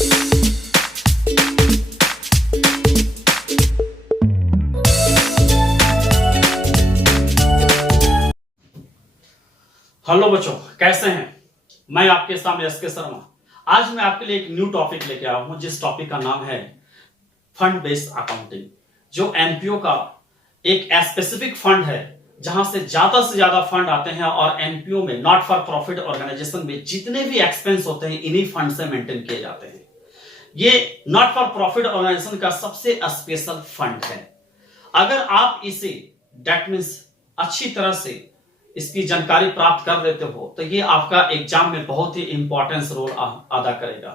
Hello बच्चों, कैसे हैं? मैं आपके सामने एस के शर्मा। आज मैं आपके लिए एक न्यू टॉपिक लेके आया हूं, जिस टॉपिक का नाम है फंड बेस्ड अकाउंटिंग। जो एनपीओ का एक स्पेसिफिक फंड है जहां से ज्यादा फंड आते हैं, और एनपीओ में नॉट फॉर प्रॉफिट ऑर्गेनाइजेशन में जितने भी एक्सपेंस होते हैं इन्हीं फंड से मेंटेन किए जाते हैं। ये नॉट फॉर प्रॉफिट ऑर्गेनाइजेशन का सबसे स्पेशल फंड है। अगर आप इसे दैट मीन्स अच्छी तरह से इसकी जानकारी प्राप्त कर लेते हो तो ये आपका एग्जाम में बहुत ही इंपॉर्टेंस रोल अदा करेगा,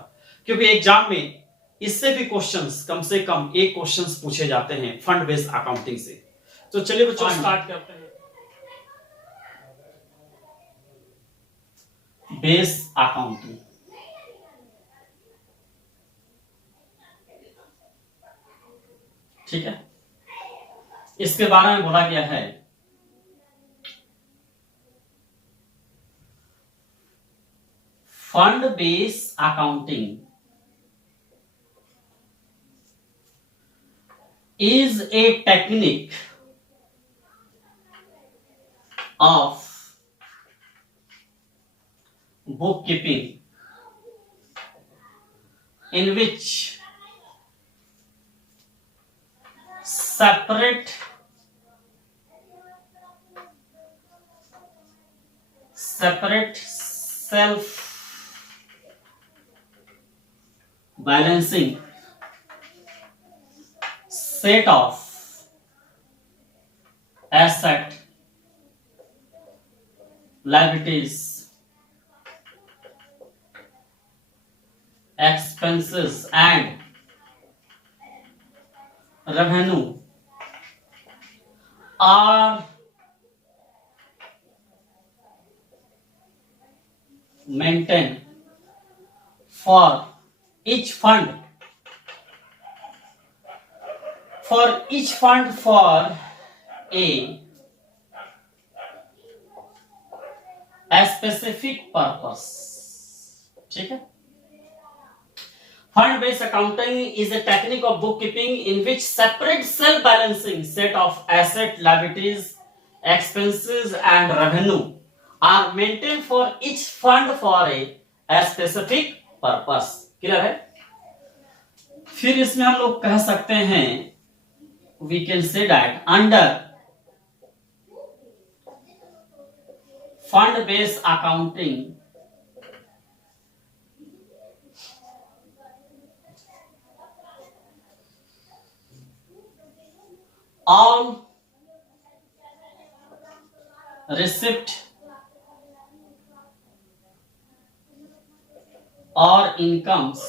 क्योंकि एग्जाम में इससे भी क्वेश्चंस, कम से कम एक क्वेश्चंस पूछे जाते हैं फंड बेस्ड अकाउंटिंग से। तो चलिए बच्चों स्टार्ट करते हैं। बेस अकाउंटिंग, ठीक है। इसके बारे में बोला गया है fund base accounting is a technique of bookkeeping in which separate self balancing set of asset, liabilities, expenses and revenue are maintained for each fund for a specific purpose, ठीक है। Fund based accounting is a technique of bookkeeping in which separate self balancing set of asset, liabilities, expenses and revenue are maintained for each fund for a specific purpose। Clear है? फिर इसमें हम लोग कह सकते हैं, we can say that under fund based accounting all receipt or incomes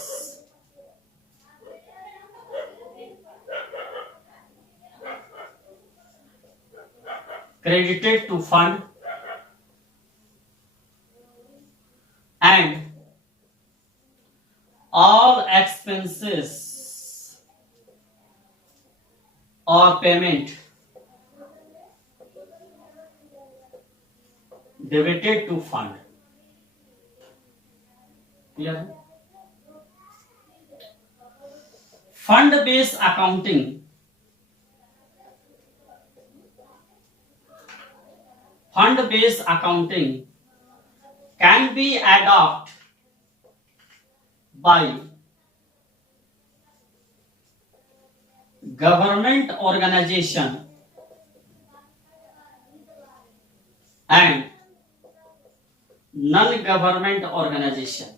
credited to fund and all expenses or payment debited to fund। Clear है? Fund based accounting can be adopted by government organization and non-government organization।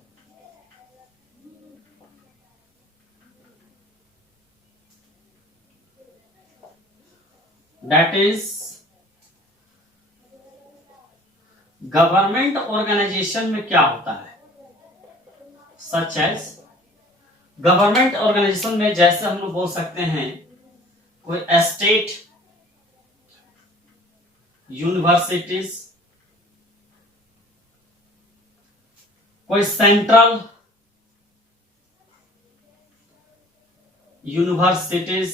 That is, government organization में क्या होता है, such as government organization में जैसे हम लोग बोल सकते हैं कोई स्टेट यूनिवर्सिटीज, कोई central universities,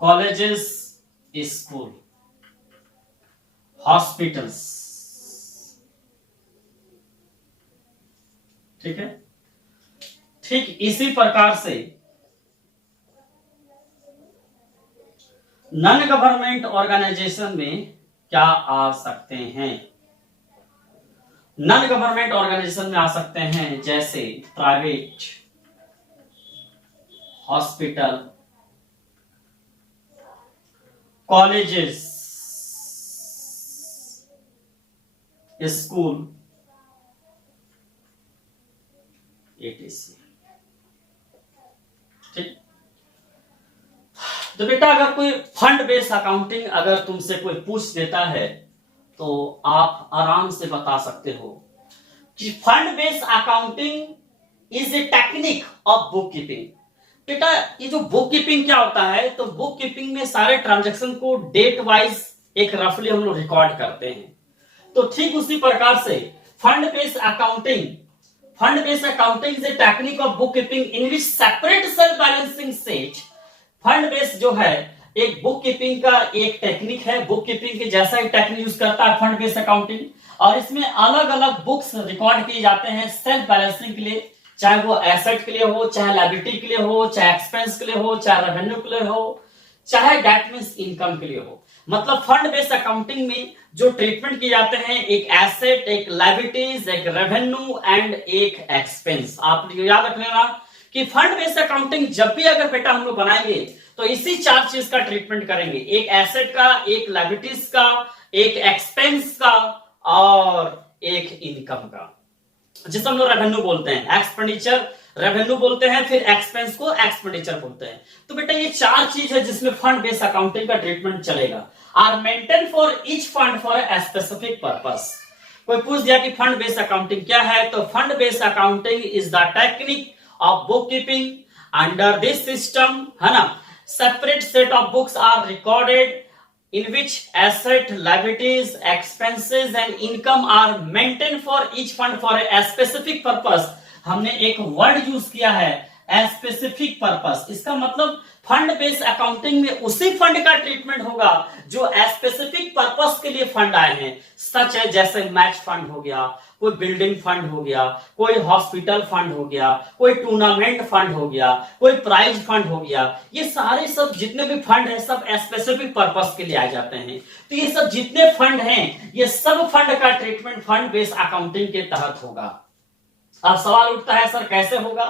colleges, school, hospitals, ठीक है। ठीक इसी प्रकार से नॉन गवर्नमेंट ऑर्गेनाइजेशन में क्या आ सकते हैं? नॉन गवर्नमेंट ऑर्गेनाइजेशन में आ सकते हैं जैसे private hospital, colleges, school, ETC. ठीक। तो बेटा अगर कोई फंड बेस्ड अकाउंटिंग अगर तुमसे कोई पूछ देता है तो आप आराम से बता सकते हो कि fund based accounting is a technique of book keeping. बेटा ये जो बुक कीपिंग क्या होता है, तो बुक कीपिंग में सारे ट्रांजैक्शन को डेट वाइज एक रफली हम लोग रिकॉर्ड करते हैं। तो ठीक उसी प्रकार से fund based accounting is a technique of book keeping in which separate self balancing set. Fund based जो है एक बुक कीपिंग का एक टेक्निक है, बुक कीपिंग के जैसा ही टेक्निक यूज करता है फंड बेस्ड अकाउंटिंग, और इसमें अलग अलग बुक्स रिकॉर्ड किए जाते हैं सेल्फ बैलेंसिंग के लिए, चाहे वो एसेट के लिए हो, चाहे लायबिलिटी के लिए हो, चाहे एक्सपेंस के लिए हो, चाहे रेवेन्यू के लिए हो, चाहे दैट मींस इनकम के लिए हो। मतलब फंड बेस्ड अकाउंटिंग में जो ट्रीटमेंट किए जाते हैं एक एसेट, एक लायबिलिटीज, एक रेवेन्यू एंड एक एक्सपेंस। आप याद रख लेना कि फंड बेस्ड अकाउंटिंग जब भी अगर बेटा हम लोग बनाएंगे तो इसी चार चीज का ट्रीटमेंट करेंगे, एक एसेट का, एक लायबिलिटीज का, एक एक्सपेंस का और एक इनकम का, जिसे हम लोग रेवेन्यू बोलते हैं, एक्सपेंडिचर रेवेन्यू बोलते हैं, फिर एक्सपेंस को एक्सपेंडिचर बोलते हैं। तो बेटा ये चार चीज है जिसमें फंड बेस्ड अकाउंटिंग का ट्रीटमेंट चलेगा। Are maintain for each fund for a specific purpose. कोई पूछ दिया कि फंड बेस्ड अकाउंटिंग क्या है, तो fund based accounting is the technique of bookkeeping. Under this system है ना, separate set of books are recorded in which asset, liabilities, expenses and income are maintained for each fund for a specific purpose। हमने एक word use किया है specific purpose. इसका मतलब fund based accounting में उसी फंड का ट्रीटमेंट होगा जो स्पेसिफिक पर्पस के लिए फंड आए हैं, सच है जैसे मैच फंड हो गया, कोई बिल्डिंग फंड हो गया, कोई हॉस्पिटल फंड हो गया, कोई टूर्नामेंट फंड हो गया, कोई प्राइज फंड हो गया। ये सारे सब जितने भी फंड है सब स्पेसिफिक पर्पस के लिए आ जाते हैं। तो ये सब जितने फंड हैं ये सब फंड का ट्रीटमेंट फंड बेस्ड अकाउंटिंग के तहत होगा। अब सवाल उठता है सर कैसे होगा,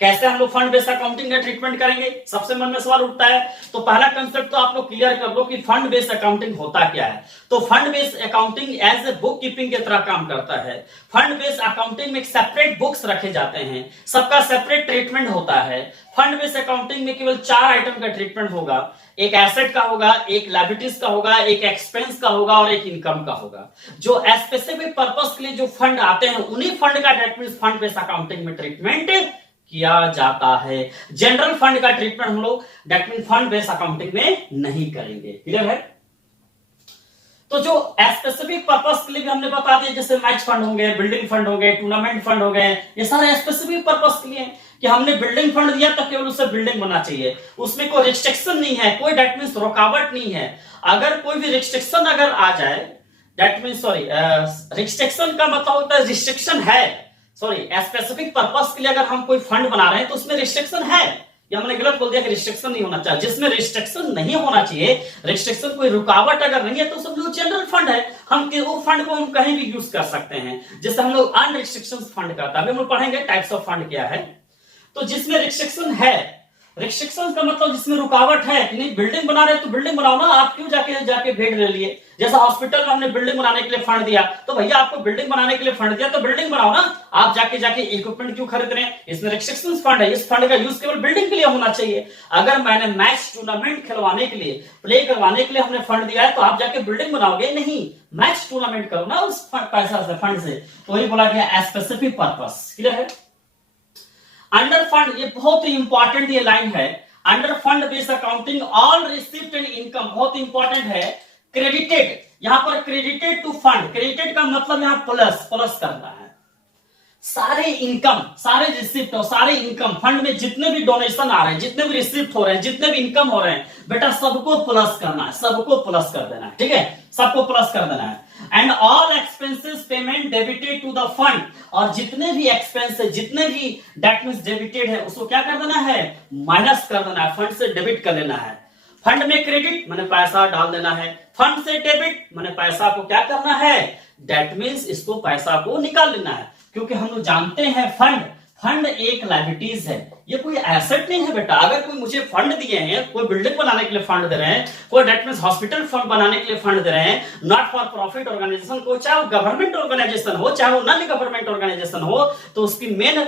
कैसे हम लोग फंड बेस्ड अकाउंटिंग का ट्रीटमेंट करेंगे, सबसे मन में सवाल उठता है। तो पहला कंसेप्ट तो आप लोग क्लियर कर लो कि फंड बेस्ड अकाउंटिंग होता क्या है। तो fund based accounting as a book keeping की तरह काम करता है। फंड बेस्ड अकाउंटिंग में एक सेपरेट बुक्स रखे जाते हैं, सबका सेपरेट ट्रीटमेंट होता है। फंड बेस्ड अकाउंटिंग में केवल 4 आइटम का ट्रीटमेंट होगा, एक एसेट का होगा, एक लायबिलिटीज का होगा, एक एक्सपेंस का होगा और एक इनकम का होगा। जो स्पेसिफिक पर्पस के लिए जो फंड आते हैं उन्हीं फंड का फंड बेस्ड अकाउंटिंग में ट्रीटमेंट किया जाता है। जनरल फंड का ट्रीटमेंट हम लोग that mean fund based accounting में नहीं करेंगे। क्लियर है। तो जो स्पेसिफिक पर्पस के लिए भी हमने बता दिया, जैसे मैच फंड होंगे, बिल्डिंग फंड हो गए, टूर्नामेंट फंड हो गए, ये सारे स्पेसिफिक पर्पस के लिए कि हमने बिल्डिंग फंड दिया तो केवल उससे बिल्डिंग बनना चाहिए, उसमें कोई रिस्ट्रिक्शन नहीं है, कोई दैट मीन्स रुकावट नहीं है। अगर कोई भी रिस्ट्रिक्शन अगर आ जाए, दैट मीन्स सॉरी रिस्ट्रिक्शन का मतलब होता है रिस्ट्रिक्शन है, सॉरी स्पेसिफिक पर्पस के लिए अगर हम कोई फंड बना रहे हैं तो उसमें रिस्ट्रिक्शन है, या मैंने गलत बोल दिया कि रिस्ट्रिक्शन नहीं होना चाहिए। जिसमें रिस्ट्रिक्शन नहीं होना चाहिए, रिस्ट्रिक्शन कोई रुकावट अगर नहीं है तो सब लोग जनरल फंड है, हम वो फंड को हम कहीं भी यूज कर सकते हैं। जैसे हम लोग अनरिस्ट्रिक्शन फंड करता है, हम लोग पढ़ेंगे टाइप्स ऑफ फंड क्या है। तो जिसमें रिस्ट्रिक्शन है, रिस्ट्रिक्शन का मतलब जिसमें रुकावट है कि नहीं बिल्डिंग बना रहे तो बिल्डिंग बनाओ ना, आप क्यों जाके भेड़ ले लिए। जैसा हॉस्पिटल में हमने बिल्डिंग बनाने के लिए फंड दिया, तो भैया आपको बिल्डिंग बनाने के लिए फंड दिया तो बिल्डिंग बनाओ ना, आप जाके इक्विपमेंट क्यों खरीद रहे हैं। इसमें रिस्ट्रिक्शन फंड है, इस फंड का यूज केवल बिल्डिंग के लिए होना चाहिए। अगर मैंने मैच टूर्नामेंट खिलवाने के लिए, प्ले करवाने के लिए हमने फंड दिया है तो आप जाके बिल्डिंग बनाओगे नहीं, मैच टूर्नामेंट करो ना उस पैसा से, फंड से। तो वही बोला गया स्पेसिफिक पर्पस। क्लियर है। अंडर फंड, ये बहुत ही इंपॉर्टेंट ये लाइन है, under fund based accounting all received and income, बहुत इंपॉर्टेंट है। क्रेडिटेड, यहां पर क्रेडिटेड टू फंड, क्रेडिटेड का मतलब यहां प्लस करना है। सारे इनकम, सारे रिसिप्ट और सारे इनकम फंड में जितने भी डोनेशन आ रहे हैं, जितने भी रिसिप्ट हो रहे हैं, जितने भी इनकम हो रहे हैं, बेटा सबको प्लस करना है, सबको प्लस कर देना है। ठीक है, सबको प्लस कर देना है। And all expenses payment debited to the fund, और जितने भी एक्सपेंस है, जितने भी दैट मींस डेबिटेड है, उसको क्या कर देना है, माइनस कर देना है, फंड से डेबिट कर लेना है। फंड में क्रेडिट मैंने पैसा डाल देना है, फंड से डेबिट मैंने पैसा को क्या करना है, दैट मींस इसको पैसा को निकाल लेना है। क्योंकि हम लोग जानते हैं फंड एक लायबिलिटीज है, ये कोई एसेट नहीं है बेटा। अगर कोई मुझे फंड दिए हैं, कोई बिल्डिंग बनाने के लिए फंड दे रहे हैं, कोई डेट मींस हॉस्पिटल फंड बनाने के लिए फंड दे रहे हैं, नॉट फॉर प्रॉफिट ऑर्गेनाइजेशन को, चाहे वो गवर्नमेंट ऑर्गेनाइजेशन हो, चाहे वो नॉन गवर्नमेंट ऑर्गेनाइजेशन हो, तो उसकी मेन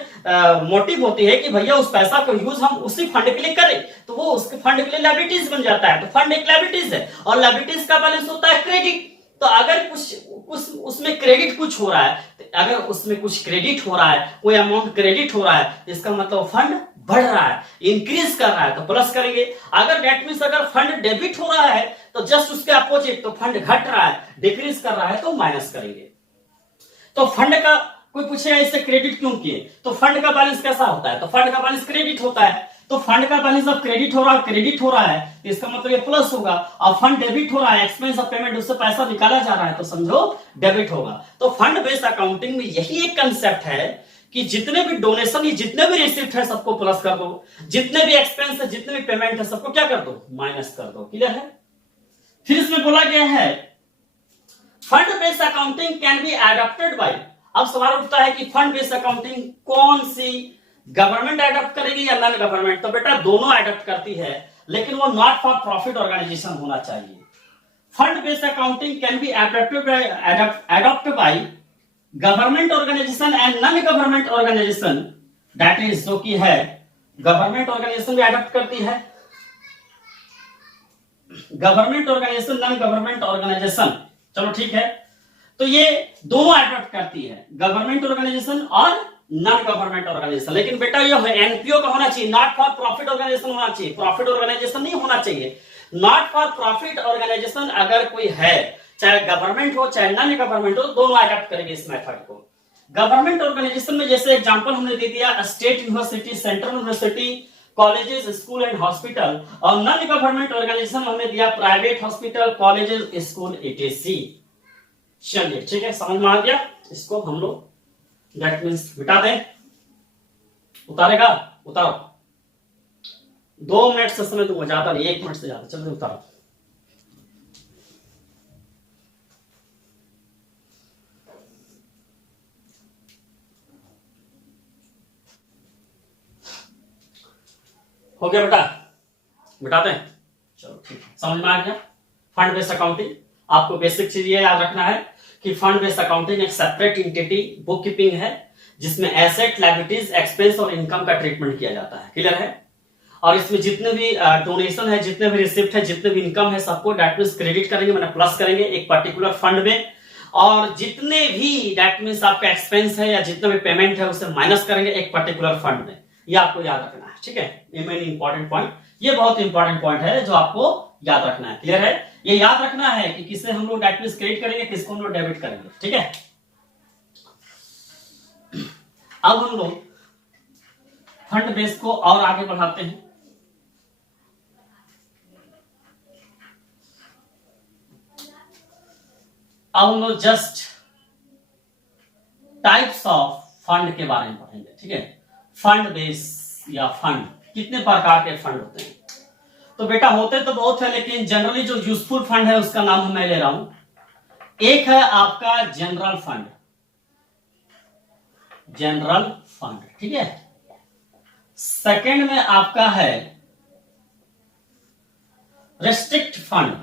मोटिव होती है कि भैया उस पैसा को यूज हम उसी फंड के लिए करें, तो वो उसके फंड के लिए लायबिलिटीज बन जाता है। तो फंड एक लायबिलिटीज है, और लायबिलिटीज का बैलेंस होता है क्रेडिट। तो अगर कुछ उसमें क्रेडिट कुछ हो रहा है, अगर उसमें कुछ क्रेडिट हो रहा है, कोई अमाउंट क्रेडिट हो रहा है, इसका मतलब फंड बढ़ रहा है, इंक्रीज कर रहा है, तो प्लस करेंगे। अगर दैट मींस अगर फंड डेबिट हो रहा है तो जस्ट उसके अपोजिट, तो फंड घट रहा है, डिक्रीज कर रहा है, तो माइनस करेंगे। तो फंड का कोई पूछेगा इससे क्रेडिट क्यों किए, तो फंड का बैलेंस कैसा होता है, तो फंड का बैलेंस क्रेडिट होता है। तो फंड का बैलेंस अब क्रेडिट हो रहा है, तो इसका मतलब ये प्लस होगा। और फंड डेबिट हो रहा है, एक्सपेंस ऑफ पेमेंट, उससे पैसा निकाला जा रहा है, तो समझो डेबिट होगा। तो फंड बेस्ड अकाउंटिंग में यही एक कंसेप्ट है कि जितने भी डोनेशन, जितने भी रिसिप्ट है, सबको प्लस कर दो, जितने भी एक्सपेंस है, जितने भी पेमेंट है, सबको क्या कर दो, माइनस कर दो। क्लियर है। फिर इसमें बोला गया है fund based accounting can be adopted bye. अब सवाल उठता है कि फंड बेस्ड अकाउंटिंग कौन सी, गवर्नमेंट एडॉप्ट करेगी या नॉन गवर्नमेंट, तो बेटा दोनों एडॉप्ट करती है, लेकिन वो नॉट फॉर प्रॉफिट ऑर्गेनाइजेशन होना चाहिए। Fund based accounting can be adopted by government organization and non government organization, that is जो कि है गवर्नमेंट ऑर्गेनाइजेशन भी एडॉप्ट करती है, government organization, non government organization, चलो ठीक है। तो ये दोनों एडॉप्ट करती है, गवर्नमेंट ऑर्गेनाइजेशन और नॉन गवर्नमेंट ऑर्गेनाइजेशन। लेकिन बेटा ये एनपीओ का होना चाहिए, नॉट फॉर प्रॉफिट ऑर्गेनाइजेशन होना चाहिए, प्रॉफिट ऑर्गेनाइजेशन नहीं होना चाहिए। नॉट फॉर प्रॉफिट ऑर्गेनाइजेशन अगर कोई है, चाहे गवर्नमेंट हो चाहे नॉन गवर्नमेंट हो, दोनों एडॉप्ट करेंगे इस मेथड को। गवर्नमेंट ऑर्गेनाइजेशन में जैसे एग्जांपल हमने दे दिया state university, central university, colleges, school and hospital, और नॉन गवर्नमेंट ऑर्गेनाइजेशन हमने दिया private hospital, colleges, school, ETC. चलिए ठीक है, समझ में आ गया। इसको हम लोग दैट मींस मिटा दें, उतारेगा, उतारो, 2 मिनट से समय तो ज्यादा नहीं, 1 मिनट से ज्यादा, चलो उतारो। हो गया बेटा, मिटाते हैं, चलो ठीक है, समझ में आ गया। फंड बेस्ड अकाउंटिंग, आपको बेसिक चीज ये याद रखना है कि फंड बेस्ड अकाउंटिंग एक सेपरेट एंटिटी बुक कीपिंग है, जिसमें एसेट, लायबिलिटीज, एक्सपेंस और इनकम का ट्रीटमेंट किया जाता है। क्लियर है। और इसमें जितने भी डोनेशन है, जितने भी रिसिप्ट है, जितने भी इनकम है, सबको दैट मींस क्रेडिट करेंगे, मैंने प्लस करेंगे एक पर्टिकुलर फंड में, और जितने भी दैट मींस आपका एक्सपेंस है या जितना भी पेमेंट है उसे माइनस करेंगे एक पर्टिकुलर फंड में। ये आपको याद रखना है, ठीक है। ये मेन इंपॉर्टेंट पॉइंट, ये बहुत इंपॉर्टेंट पॉइंट है जो आपको याद रखना है। क्लियर है। ये याद रखना है कि किसे हम लोग दैट मींस क्रेडिट करेंगे, किसको हम लोग डेबिट करेंगे, ठीक है। अब हम लोग फंड बेस को और आगे बढ़ाते हैं। अब हम लोग जस्ट टाइप्स ऑफ फंड के बारे में पढ़ेंगे, ठीक है। फंड बेस या फंड, कितने प्रकार के फंड होते हैं, तो बेटा होते तो बहुत है, लेकिन जनरली जो यूजफुल फंड है उसका नाम मैं ले रहा हूं। एक है आपका जनरल फंड, जनरल फंड, ठीक है। सेकंड में आपका है रेस्ट्रिक्ट फंड,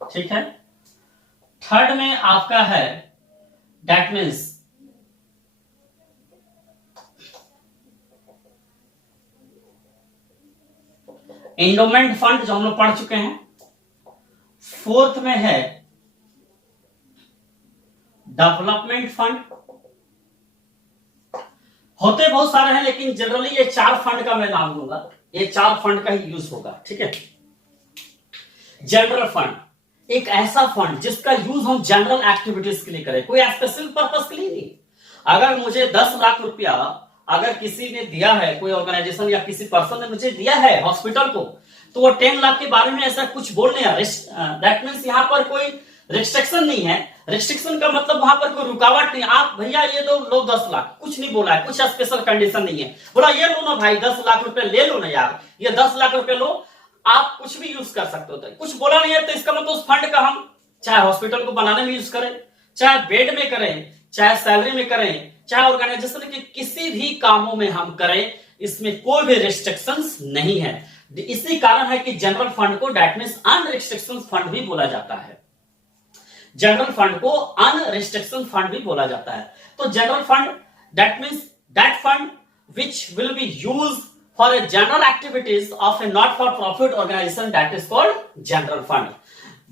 ठीक है। थर्ड में आपका है दैट मीन्स एंडोमेंट फंड, जो हम लोग पढ़ चुके हैं। फोर्थ में है डेवलपमेंट फंड। होते बहुत सारे हैं, लेकिन जनरली ये 4 फंड का मैं नाम लूंगा, ये 4 फंड का ही यूज होगा, ठीक है। जनरल फंड एक ऐसा फंड जिसका यूज हम जनरल एक्टिविटीज के लिए करें, कोई स्पेशल पर्पस के लिए नहीं। अगर मुझे 10 लाख रुपया अगर किसी ने दिया है, कोई ऑर्गेनाइजेशन या किसी पर्सन ने मुझे दिया है हॉस्पिटल को, तो वो 10 लाख के बारे में ऐसा कुछ बोल नहीं है। दैट मीन्स यहाँ पर कोई रिस्ट्रिक्शन नहीं है। रिस्ट्रिक्शन का मतलब वहां पर कोई रुकावट नहीं। आप भैया ये दो लो 10 लाख, कुछ नहीं बोला है, कुछ स्पेशल कंडीशन नहीं है। बोला ये लो ना भाई 10 लाख रुपए ले लो ना यार, ये 10 लाख रुपए लो, आप कुछ भी यूज कर सकते हो। कुछ बोला नहीं है तो इसका मतलब उस फंड का हम चाहे हॉस्पिटल को बनाने में यूज करें, चाहे बेड में करें, चाहे सैलरी में करें, चाहे ऑर्गेनाइजेशन के किसी भी कामों में हम करें, इसमें कोई भी रिस्ट्रिक्शंस नहीं है। इसी कारण है कि जनरल फंड को दैट मींस अनरिस्ट्रिक्शन फंड भी बोला जाता है। जनरल फंड को अनरिस्ट्रिक्शन फंड भी बोला जाता है। तो general fund that means that fund which will be used for a general activities of a not for profit organization that is called general fund.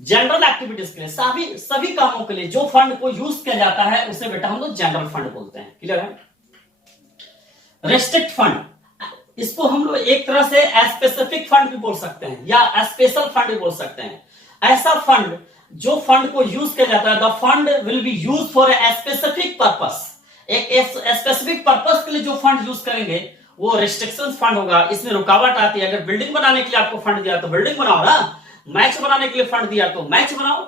General activities के लिए सभी कामों के लिए जो फंड को यूज किया जाता है उसे बेटा हम लोग जनरल फंड बोलते हैं। क्लियर है? रेस्ट्रिक्ट फंड, इसको हम लोग एक तरह से स्पेसिफिक फंड भी बोल सकते हैं या स्पेशल फंड भी बोल सकते हैं। ऐसा फंड जो फंड को यूज किया जाता है, the fund will be use for a specific purpose. एक स्पेसिफिक पर्पस के लिए जो फंड यूज करेंगे वो रिस्ट्रिक्शन फंड होगा। इसमें रुकावट आती है। अगर बिल्डिंग बनाने के लिए आपको फंड दिया तो बिल्डिंग बनाओ ना, मैच बनाने के लिए फंड दिया तो मैच बनाओ,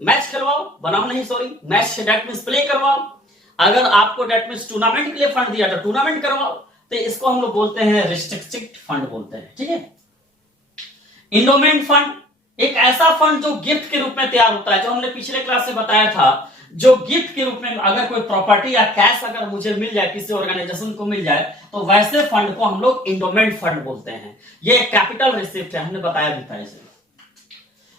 मैच खिलवाओ, बनाओ नहीं sorry, match that means play करवाओ। अगर आपको दैट मींस टूर्नामेंट के लिए फंड दिया तो टूर्नामेंट करवाओ। तो इसको हम लोग बोलते हैं रिस्ट्रिक्टेड फंड बोलते हैं। ठीक है? इंडोमेंट फंड एक ऐसा फंड जो गिफ्ट के रूप में तैयार होता है, जो हमने पिछले क्लास में बताया था, जो गिफ्ट के रूप में अगर कोई प्रॉपर्टी या कैश अगर मुझे मिल जाए, किसी ऑर्गेनाइजेशन को मिल जाए, तो वैसे फंड को हम लोग इंडोमेंट फंड बोलते हैं। ये कैपिटल रिसिप्ट है, हमने बताया भी था इसे।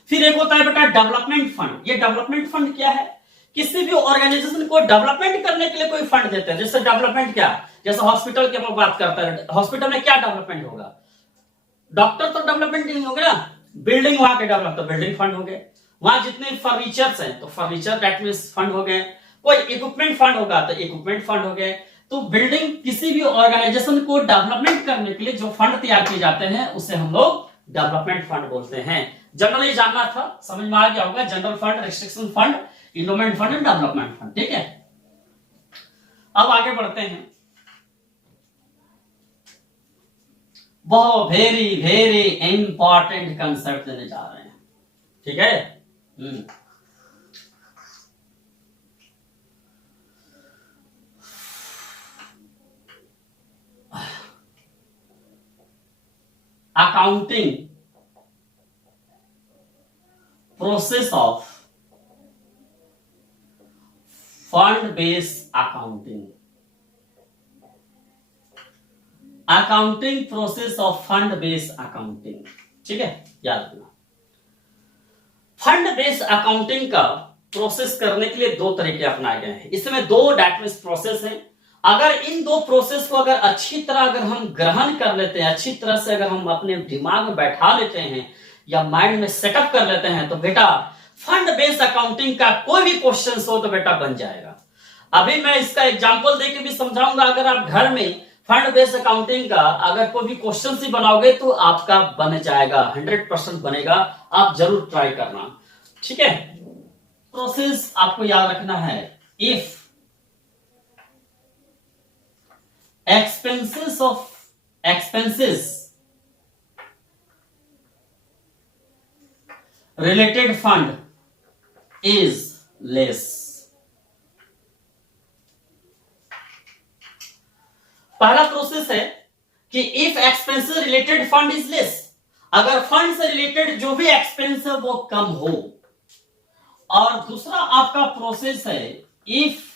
फिर एक होता है बेटा डेवलपमेंट फंड। ये डेवलपमेंट फंड क्या है? किसी भी ऑर्गेनाइजेशन को डेवलपमेंट करने के लिए कोई फंड देते हैं। जैसे डेवलपमेंट क्या, जैसे हॉस्पिटल की हम बात करते हैं, हॉस्पिटल में क्या डेवलपमेंट होगा? डॉक्टर तो डेवलपमेंट नहीं होगा ना, बिल्डिंग वहां के डेवलप तो बिल्डिंग फंड हो गए, वहां जितने फर्नीचर्स हैं तो फर्नीचर दैट मींस फंड हो गए, कोई इक्विपमेंट फंड होगा तो इक्विपमेंट फंड हो गए। तो बिल्डिंग किसी भी ऑर्गेनाइजेशन को डेवलपमेंट करने के लिए जो फंड तैयार किए जाते हैं उसे हम लोग डेवलपमेंट फंड बोलते हैं। जनरली जानना था, समझ में आ गया होगा, general fund, restriction fund, endowment fund and development fund. ठीक है? अब आगे बढ़ते हैं। बहुत वेरी वेरी इंपॉर्टेंट कंसेप्ट देने जा रहे हैं। ठीक है? Accounting process of fund based accounting. Accounting process of fund based accounting. ठीक है? याद रखना, फंड बेस्ड अकाउंटिंग का प्रोसेस करने के लिए दो तरीके अपनाए गए हैं। इसमें दो डेटाबेस प्रोसेस हैं। अगर इन दो प्रोसेस को अगर अच्छी तरह अगर हम ग्रहण कर लेते हैं, अच्छी तरह से अगर हम अपने दिमाग में बैठा लेते हैं या माइंड में सेटअप कर लेते हैं, तो बेटा फंड बेस्ड अकाउंटिंग का कोई भी क्वेश्चन हो तो बेटा बन जाएगा। अभी मैं इसका एग्जांपल देके भी समझाऊंगा। अगर आप घर में फंड बेस्ड अकाउंटिंग का अगर कोई भी क्वेश्चन ही बनाओगे तो आपका बन जाएगा, 100% बनेगा। आप जरूर ट्राई करना। ठीक है? प्रोसेस आपको याद रखना है। If expenses related fund is less। पहला प्रोसेस है कि if expenses related fund is less, अगर फंड से रिलेटेड जो भी एक्सपेंस है वो कम हो। और दूसरा आपका प्रोसेस है if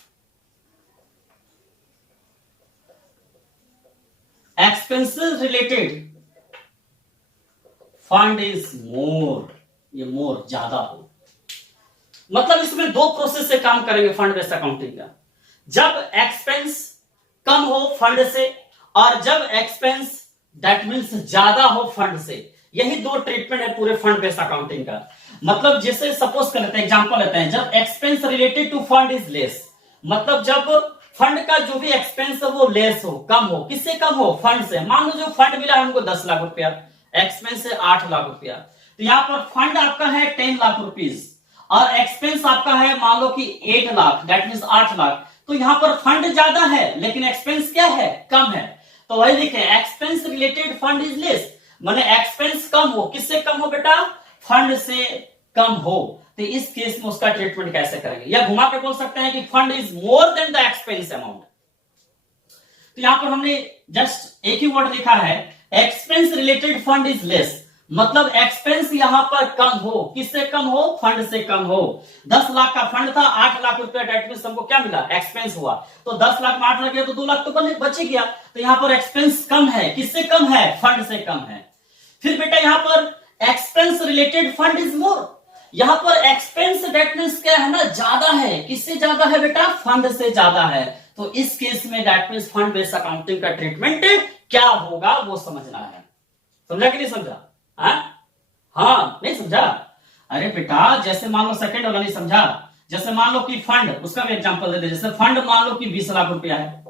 expenses related fund is more, ये मोर ज्यादा हो। मतलब इसमें दो प्रोसेस से काम करेंगे फंड बेस्ड अकाउंटिंग का। जब एक्सपेंस कम हो फंड से और जब एक्सपेंस दैट मींस ज्यादा हो फंड से, यही दो ट्रीटमेंट है पूरे फंड बेस्ड अकाउंटिंग का। मतलब जैसे सपोज कर लेते हैं, एग्जांपल लेते हैं, जब expense related to fund is less, मतलब जब फंड का जो भी एक्सपेंस है वो लेस हो, कम हो। किससे कम हो? फंड से। मान लो जो फंड मिला हमको 10 लाख रुपया, एक्सपेंस है 8 लाख रुपया, तो यहां पर फंड आपका है 10 लाख रुपीज और एक्सपेंस आपका है मान लो कि 8 लाख, दैट मींस 8 लाख। तो यहां पर फंड ज्यादा है लेकिन एक्सपेंस क्या है? कम है। तो वही लिखे expense related fund is less. माने एक्सपेंस कम हो, किससे कम हो बेटा, फंड से कम हो, तो इस केस में उसका ट्रीटमेंट कैसे करेंगे, या घुमा के बोल सकते हैं कि fund is more than the expense amount. तो यहां पर हमने जस्ट एक ही वर्ड लिखा है, expense related fund is less, मतलब एक्सपेंस यहां पर कम हो, किससे कम हो, फंड से कम हो। 10 लाख का फंड था, 8 लाख रुपया डेट मींस हमको क्या मिला, एक्सपेंस हुआ, तो 10 लाख में 8 लग गया तो 2 लाख तो बच गया, तो यहां पर एक्सपेंस कम है, किससे कम है, फंड से कम है। फिर बेटा यहां पर expense related fund is more, यहां पर एक्सपेंस डेट मींस क्या है ना, ज्यादा है, किससे ज्यादा है बेटा, फंड से ज्यादा है। तो इस केस में that means fund based accounting का ट्रीटमेंट क्या होगा वो समझना है। समझा कि नहीं समझा, हाँ नहीं समझा, अरे बेटा जैसे मान लो सेकंड वाला नहीं समझा, जैसे मान लो कि फंड, उसका भी एग्जांपल दे दे, जैसे फंड मान लो कि 20 लाख रुपया है,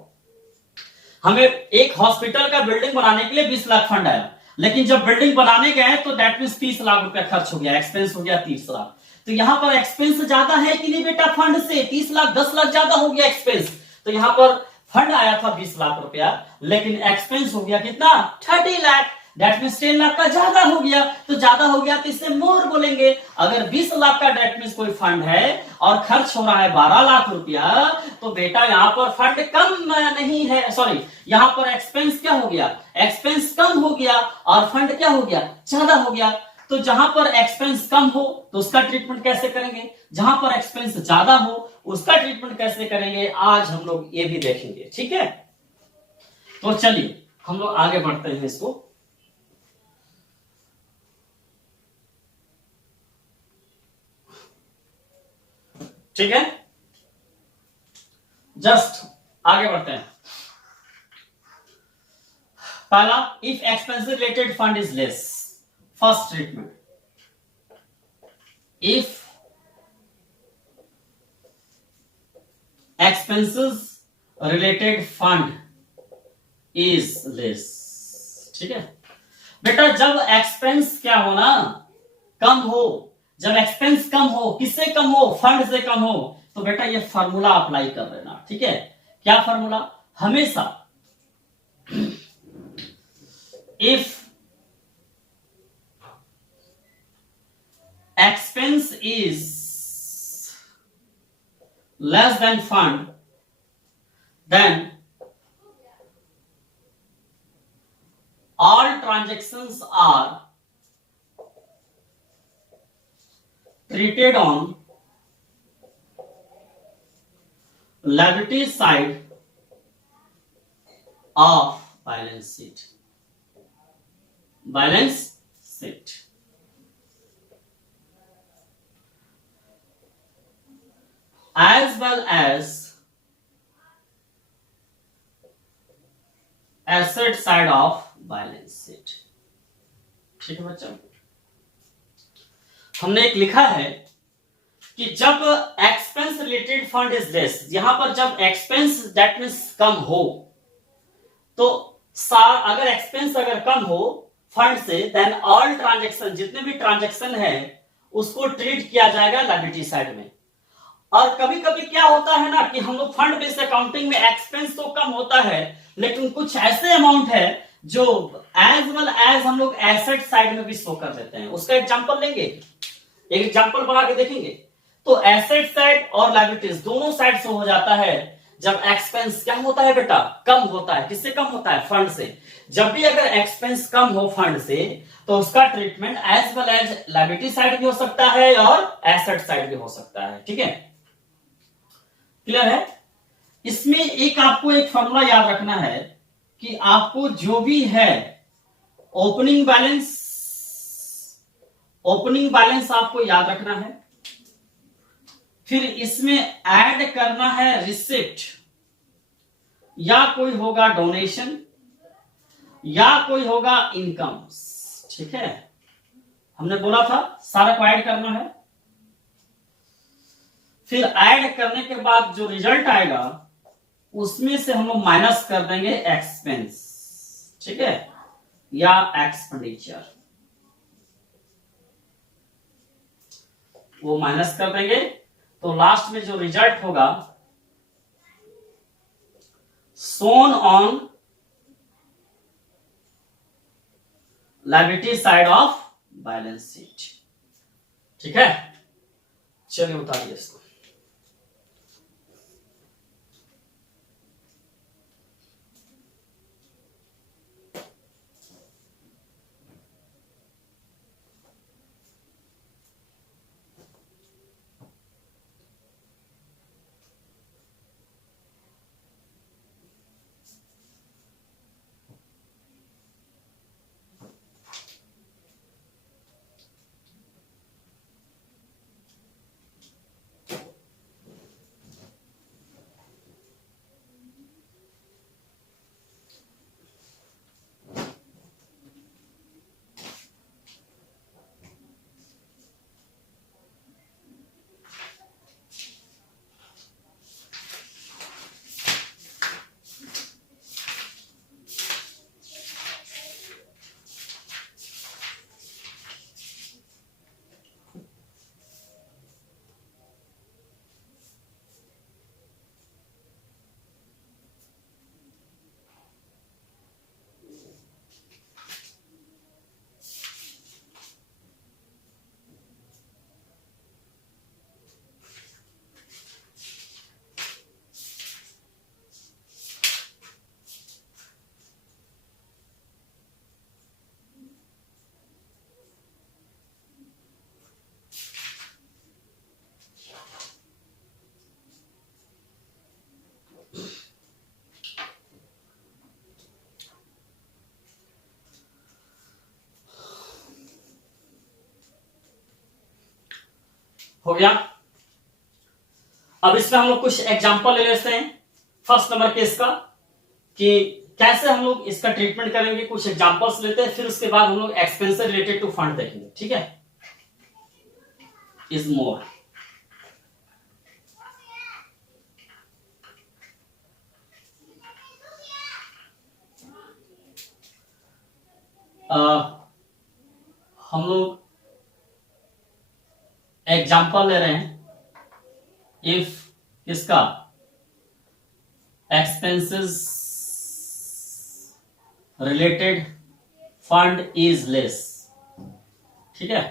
हमें एक हॉस्पिटल का बिल्डिंग बनाने के लिए 20 लाख फंड आया, लेकिन जब बिल्डिंग बनाने गए तो दैट मींस 30 लाख रुपया खर्च हो गया, एक्सपेंस हो गया 30 लाख। तो यहां पर एक्सपेंस ज्यादा है कि नहीं बेटा, फंड से 30 लाख 10 लाख ज्यादा हो गया एक्सपेंस, तो यहां पर फंड आया था 20 लाख रुपया, लेकिन एक्सपेंस हो गया कितना, 30 लाख, डेट मींस 10 लाख का ज्यादा हो गया, तो ज्यादा हो गया तो इससे मोर बोलेंगे। अगर 20 लाख का डेट मींस कोई फंड है और खर्च हो रहा है 12 लाख रुपया, तो बेटा यहां पर फंड कम नहीं है, सॉरी यहां पर एक्सपेंस क्या हो गया, एक्सपेंस कम हो गया और फंड क्या हो गया, ज्यादा हो गया। तो जहां पर एक्सपेंस कम हो तो उसका ट्रीटमेंट कैसे करेंगे, जहां पर एक्सपेंस ज्यादा हो उसका ट्रीटमेंट कैसे करेंगे, आज हम लोग ये भी देखेंगे, ठीक है। तो चलिए हम लोग आगे बढ़ते हैं इसको। ठीक है, जस्ट आगे बढ़ते हैं। पहला, if expense related fund is less, first treatment, if expenses related fund is less, ठीक है बेटा, जब एक्सपेंस क्या हो ना, कम हो, जब एक्सपेंस कम हो, किससे कम हो, फंड से कम हो, तो बेटा ये फार्मूला अप्लाई कर लेना, ठीक है। क्या फार्मूला, हमेशा if expense is less then fund, then all transactions are treated on liability side of balance sheet, balance sheet, as well as asset side of balance sheet, ठीक है बच्चों। हमने एक लिखा है कि जब expense related fund is less, यहां पर जब एक्सपेंस दैट मींस कम हो, तो अगर एक्सपेंस अगर कम हो फंड से, देन ऑल ट्रांजैक्शन, जितने भी ट्रांजैक्शन है उसको ट्रीट किया जाएगा लायबिलिटी साइड में। और कभी कभी क्या होता है ना कि हम लोग फंड बेस्ड अकाउंटिंग में एक्सपेंस तो कम होता है, लेकिन कुछ ऐसे अमाउंट है जो एज वेल एज हम लोग एसेट साइड में भी शो कर देते हैं। उसका एग्जांपल लेंगे, एक एग्जांपल बना के देखेंगे। तो एसेट साइड और लायबिलिटीज दोनों साइड से हो जाता है जब एक्सपेंस क्या होता है बेटा, कम होता है, किससे कम होता है, फंड से। जब भी अगर एक्सपेंस कम हो फंड से, तो उसका treatment as well as liability side भी हो सकता है और एसेट साइड भी हो सकता है, ठीक है, क्लियर है। इसमें एक आपको एक फॉर्मूला याद रखना है कि आपको जो भी है ओपनिंग बैलेंस आपको याद रखना है, फिर इसमें ऐड करना है रिसिप्ट, या कोई होगा डोनेशन, या कोई होगा इनकम, ठीक है। हमने बोला था सारा को ऐड करना है, फिर ऐड करने के बाद जो रिजल्ट आएगा उसमें से हम लोग माइनस कर देंगे एक्सपेंस, ठीक है, या एक्सपेंडिचर, वो माइनस कर देंगे। तो लास्ट में जो रिजल्ट होगा, shown on liability side of balance sheet. ठीक है, चलिए उतारिए इसको। हो गया। अब इसमें हम लोग कुछ एग्जांपल ले लेते हैं फर्स्ट नंबर केस का, कि कैसे हम लोग इसका ट्रीटमेंट करेंगे। कुछ एग्जांपल्स लेते हैं, फिर उसके बाद हम लोग एक्सपेंस रिलेटेड टू फंड देखेंगे। ठीक है, इज मोर। हम लोग एग्जांपल ले रहे हैं, इफ किसका expenses related fund is less. ठीक है,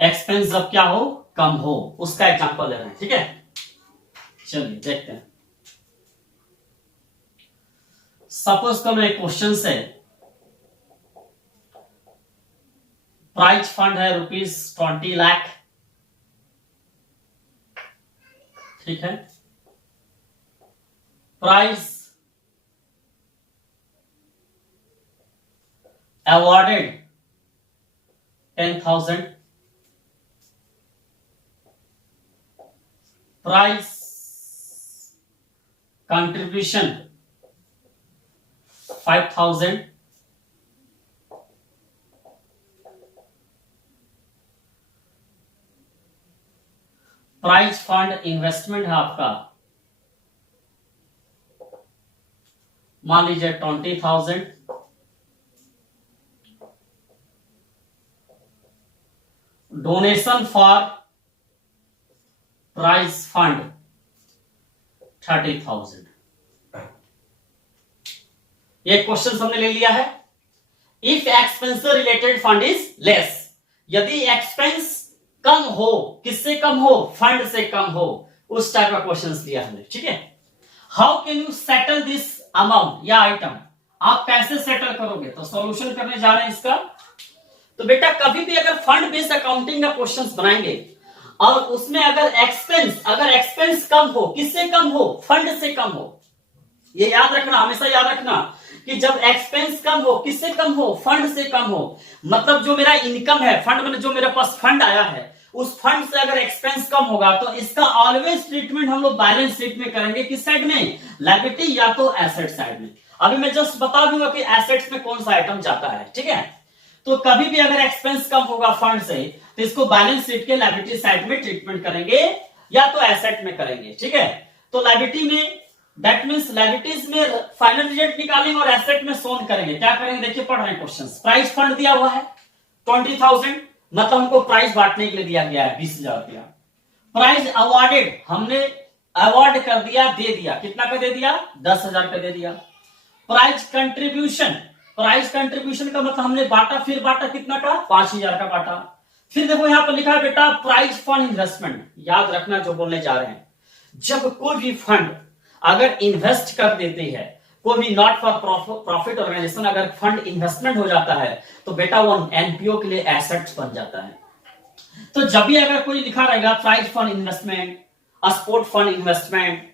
एक्सपेंस जब क्या हो, कम हो, उसका एग्जांपल ले रहे हैं। ठीक है, चलिए देखते हैं। सपोज करो एक क्वेश्चन से, प्राइज फंड है ₹20 लाख। ठीक है, prize awarded 10,000, price contribution 5,000, prize fund investment है आपका मान लीजिए 20,000, डोनेशन फॉर प्राइज फंड 30,000। ये क्वेश्चन हमने ले लिया है। If expense related fund is less, यदि एक्सपेंस कम हो, किससे कम हो, फंड से कम हो, उस टाइप का क्वेश्चन दिया हमने। ठीक है, how can you settle this amount या आइटम, आप कैसे सेटल करोगे, तो सॉल्यूशन करने जा रहे हैं इसका। तो बेटा कभी भी अगर फंड बेस्ड अकाउंटिंग का क्वेश्चंस बनाएंगे और उसमें अगर एक्सपेंस कम हो, किससे कम हो, फंड से कम हो, ये याद रखना, हमेशा याद रखना कि जब एक्सपेंस कम हो, किससे कम हो, फंड से कम हो, मतलब जो मेरा इनकम है, फंड में जो मेरे पास फंड आया है, उस फंड से अगर एक्सपेंस कम होगा तो इसका ऑलवेज ट्रीटमेंट हम लोग बैलेंस शीट में करेंगे। किस साइड में, लायबिलिटी या तो एसेट साइड में। अभी मैं जस्ट बता दूंगा कि एसेट्स में कौन सा आइटम जाता है। ठीक है, तो कभी भी अगर एक्सपेंस कम होगा फंड से, तो इसको बैलेंस शीट के लायबिलिटी साइड में ट्रीटमेंट करेंगे या तो एसेट में करेंगे। ठीक है, तो लायबिलिटी में दैट मींस लायबिलिटीज में फाइनल रिजल्ट निकालेंगे और एसेट में शोन करेंगे। क्या करेंगे, देखिए पढ़ रहे हैं क्वेश्चन। प्राइस फंड दिया हुआ है 20,000, मतलब हमको प्राइस बांटने के लिए दिया गया है 20,000 रुपया। प्राइस अवार्डेड, हमने अवार्ड कर दिया, दे दिया, कितना का दे दिया, 10,000 का दे दिया। प्राइस कंट्रीब्यूशन, प्राइस कंट्रीब्यूशन का मतलब हमने बांटा, फिर बांटा कितना का, 5,000 का बांटा। फिर देखो यहां पर लिखा है बेटा प्राइस फॉर इन्वेस्टमेंट। याद रखना जो बोलने जा रहे हैं, जब कोई भी फंड अगर इन्वेस्ट कर देती है, कोई भी नॉट फॉर प्रॉफिट ऑर्गेनाइजेशन अगर फंड इन्वेस्टमेंट हो जाता है तो बेटा वो एनपीओ के लिए एसेट्स बन जाता है। तो जब भी अगर कोई लिखा रहेगा prize fund investment, sport fund investment,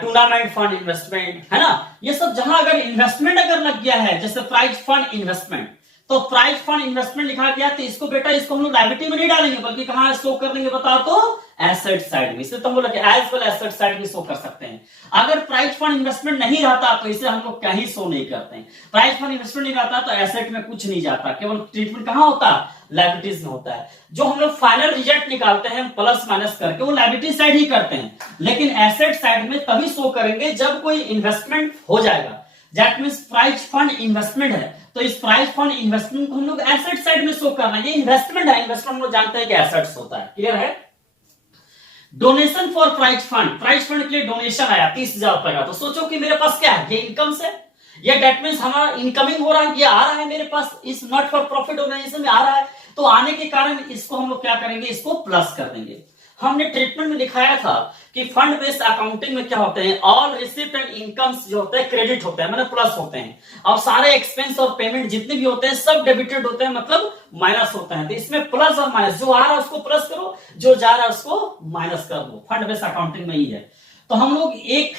tournament fund investment, है ना, ये सब जहां अगर इन्वेस्टमेंट अगर लग गया है, जैसे प्राइज फंड इन्वेस्टमेंट, तो प्राइज फंड इन्वेस्टमेंट लिखा गया तो इसको बेटा इसको हम लोग लायबिलिटी में नहीं डालेंगे, बल्कि कहां शो कर देंगे बताओ तो एसेट साइड में। इसे तो हम लोग एज वेल एसेट साइड में शो कर सकते हैं। अगर प्राइज फंड इन्वेस्टमेंट नहीं रहता तो इसे हम लोग कहीं शो नहीं करते हैं। प्राइज फंड इन्वेस्टमेंट नहीं रहता तो एसेट में कुछ नहीं जाता, केवल ट्रीटमेंट कहां होता है, लायबिलिटीज में होता है। जो हम लोग फाइनल रिजल्ट निकालते हैं प्लस माइनस करके, वो लायबिलिटी साइड ही करते हैं, लेकिन एसेट साइड में तभी शो करेंगे जब कोई इन्वेस्टमेंट हो जाएगा। That means prize fund investment है तो इस प्राइज फंड इन्वेस्टमेंट को हम लोग एसेट साइड में शो करना है। ये इन्वेस्टमेंट है, इन्वेस्टमेंट हम लोग जानते हैं कि एसेट्स होता है। क्लियर है। Donation for prize fund, prize fund के लिए डोनेशन आया 30,000 रुपए का, तो सोचो कि मेरे पास क्या है, ये इनकम से, ये डेट मींस हमारा इनकमिंग हो रहा है, ये आ रहा है मेरे पास, इस नॉट फॉर प्रॉफिट ऑर्गेनाइजेशन में आ रहा है। तो आने के कारण इसको हम लोग क्या करेंगे, इसको प्लस कर देंगे। हमने ट्रीटमेंट में दिखाया था कि फंड बेस्ड अकाउंटिंग में क्या होते हैं, ऑल रिसिप्ट एंड इनकम्स जो होते हैं क्रेडिट होते हैं, मतलब प्लस होते हैं, और सारे एक्सपेंस और पेमेंट जितने भी होते हैं सब डेबिटेड होते हैं, मतलब माइनस होते हैं। तो इसमें प्लस और माइनस, जो आ रहा है उसको प्लस करो, जो जा रहा है उसको माइनस कर दो। फंड बेस्ड अकाउंटिंग में ही है। तो हम लोग एक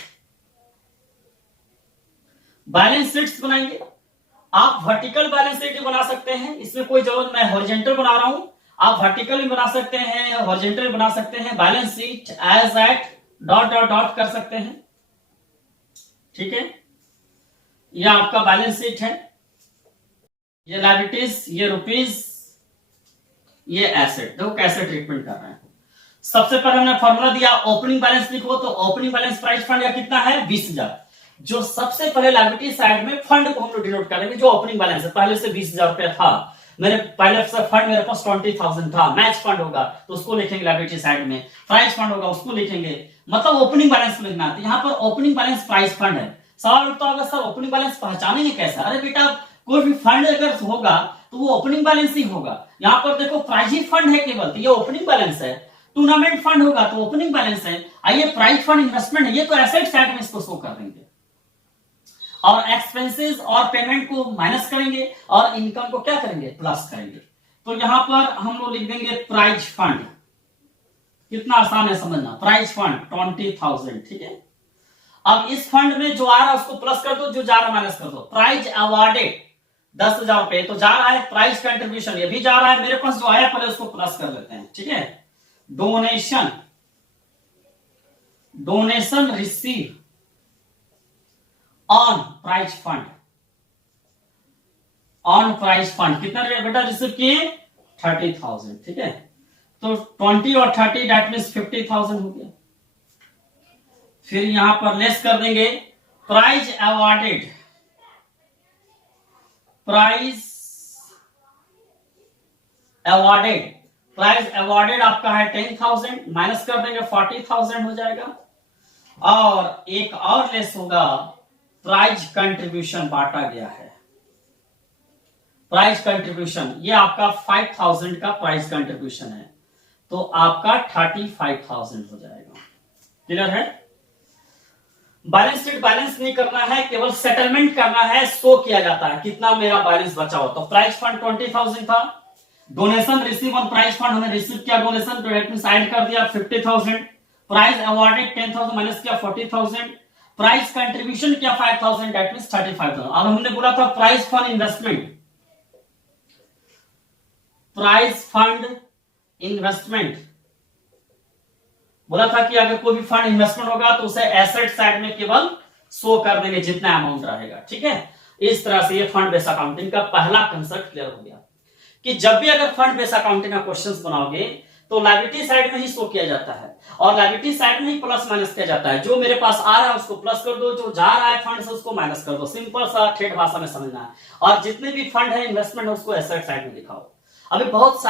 बैलेंस शीट बनाएंगे। आप वर्टिकल बैलेंस शीट बना सकते हैं, इसमें कोई जरूरत, मैं हॉरिजॉन्टल बना रहा हूं, आप वर्टिकल भी बना सकते हैं, हॉरिजॉन्टल बना सकते हैं। Balance sheet as at dot dot dot कर सकते हैं, ठीक है। यह आपका बैलेंस शीट है, ये लायबिलिटीज, ये रुपीज, ये एसेट। देखो कैसे ट्रीटमेंट कर रहे हैं। सबसे पहले हमने फॉर्मूला दिया, ओपनिंग बैलेंस लिखो, तो ओपनिंग बैलेंस प्राइस फंड का कितना है, 20,000। जो सबसे पहले लायबिलिटी साइड में फंड को हम लोग डिनोट करेंगे, जो ओपनिंग बैलेंस है, पहले से 20,000 रुपया था मेरे, पहले से फंड मेरे पास 20,000 था। मैच फंड होगा तो उसको लिखेंगे लायबिलिटी साइड में, प्राइस फंड होगा उसको लिखेंगे, मतलब ओपनिंग बैलेंस लिखना है। यहाँ पर ओपनिंग बैलेंस प्राइस फंड है। सवाल उठता होगा सर ओपनिंग बैलेंस पहचानेंगे कैसे? अरे बेटा कोई भी फंड अगर होगा तो वो ओपनिंग बैलेंस ही होगा। यहाँ पर देखो प्राइज ही फंड है केवल, तो ये ओपनिंग बैलेंस है। टूर्नामेंट फंड होगा तो ओपनिंग बैलेंस है। आइए प्राइज फंड इन्वेस्टमेंट है, ये तो एसेट साइड में इसको शो कर देंगे, और एक्सपेंसेस और पेमेंट को माइनस करेंगे और इनकम को क्या करेंगे, प्लस करेंगे। तो यहां पर हम लोग लिख देंगे प्राइज फंड। कितना आसान है समझना, प्राइज फंड 20,000, ठीक है। अब इस फंड में जो आ रहा है उसको प्लस कर दो, जो जा रहा है माइनस कर दो। प्राइज अवार्डेड 10,000 रुपए तो जा रहा है, प्राइज कंट्रीब्यूशन ये भी जा रहा है, मेरे पास जो आया पहले उसको प्लस कर लेते हैं, ठीक है। Donation, donation receive on prize fund, on prize fund कितना बेटा रिसीव किए, 30,000, ठीक है। तो 20 और 30 दैट मींस 50,000 हो गया। फिर यहां पर लेस कर देंगे, prize awarded, prize awarded, prize awarded आपका है 10,000, माइनस कर देंगे 40,000 हो जाएगा। और एक और लेस होगा, प्राइज कंट्रीब्यूशन बांटा गया है, प्राइज कंट्रीब्यूशन ये आपका 5,000 का प्राइज कंट्रीब्यूशन है, तो आपका 35,000 हो जाएगा। क्लियर है। बैलेंस शीट बैलेंस नहीं करना है, केवल सेटलमेंट करना है, शो किया जाता है कितना मेरा बैलेंस बचा हो। तो प्राइज फंड 20,000 था, donation receive on prize fund हमने रिसीव किया डोनेशन, तो डेट मींस ऐड कर दिया 50,000, प्राइज अवार्डेड 10,000 माइनस किया 40,000, प्राइस कंट्रीब्यूशन क्या 5,000 दैट मींस 35,000। अब हमने बोला था price fund investment, price fund investment बोला था कि अगर कोई भी फंड इन्वेस्टमेंट होगा तो उसे एसेट साइड में केवल शो कर देंगे जितना अमाउंट रहेगा, ठीक है। इस तरह से ये फंड बेस्ड अकाउंटिंग का पहला कंसेप्ट क्लियर हो गया कि जब भी अगर फंड बेस्ड अकाउंटिंग का क्वेश्चंस बनाओगे तो लायबिलिटी साइड में ही शो किया जाता है, और लायबिलिटी साइड में ही प्लस माइनस किया जाता है। जो मेरे पास आ रहा है उसको प्लस कर दो, जो जा रहा है फंड से उसको माइनस कर दो। सिंपल सा ठेठ भाषा में समझना है। और जितने भी फंड है इन्वेस्टमेंट है उसको एसेट साइड में दिखाओ। अभी बहुत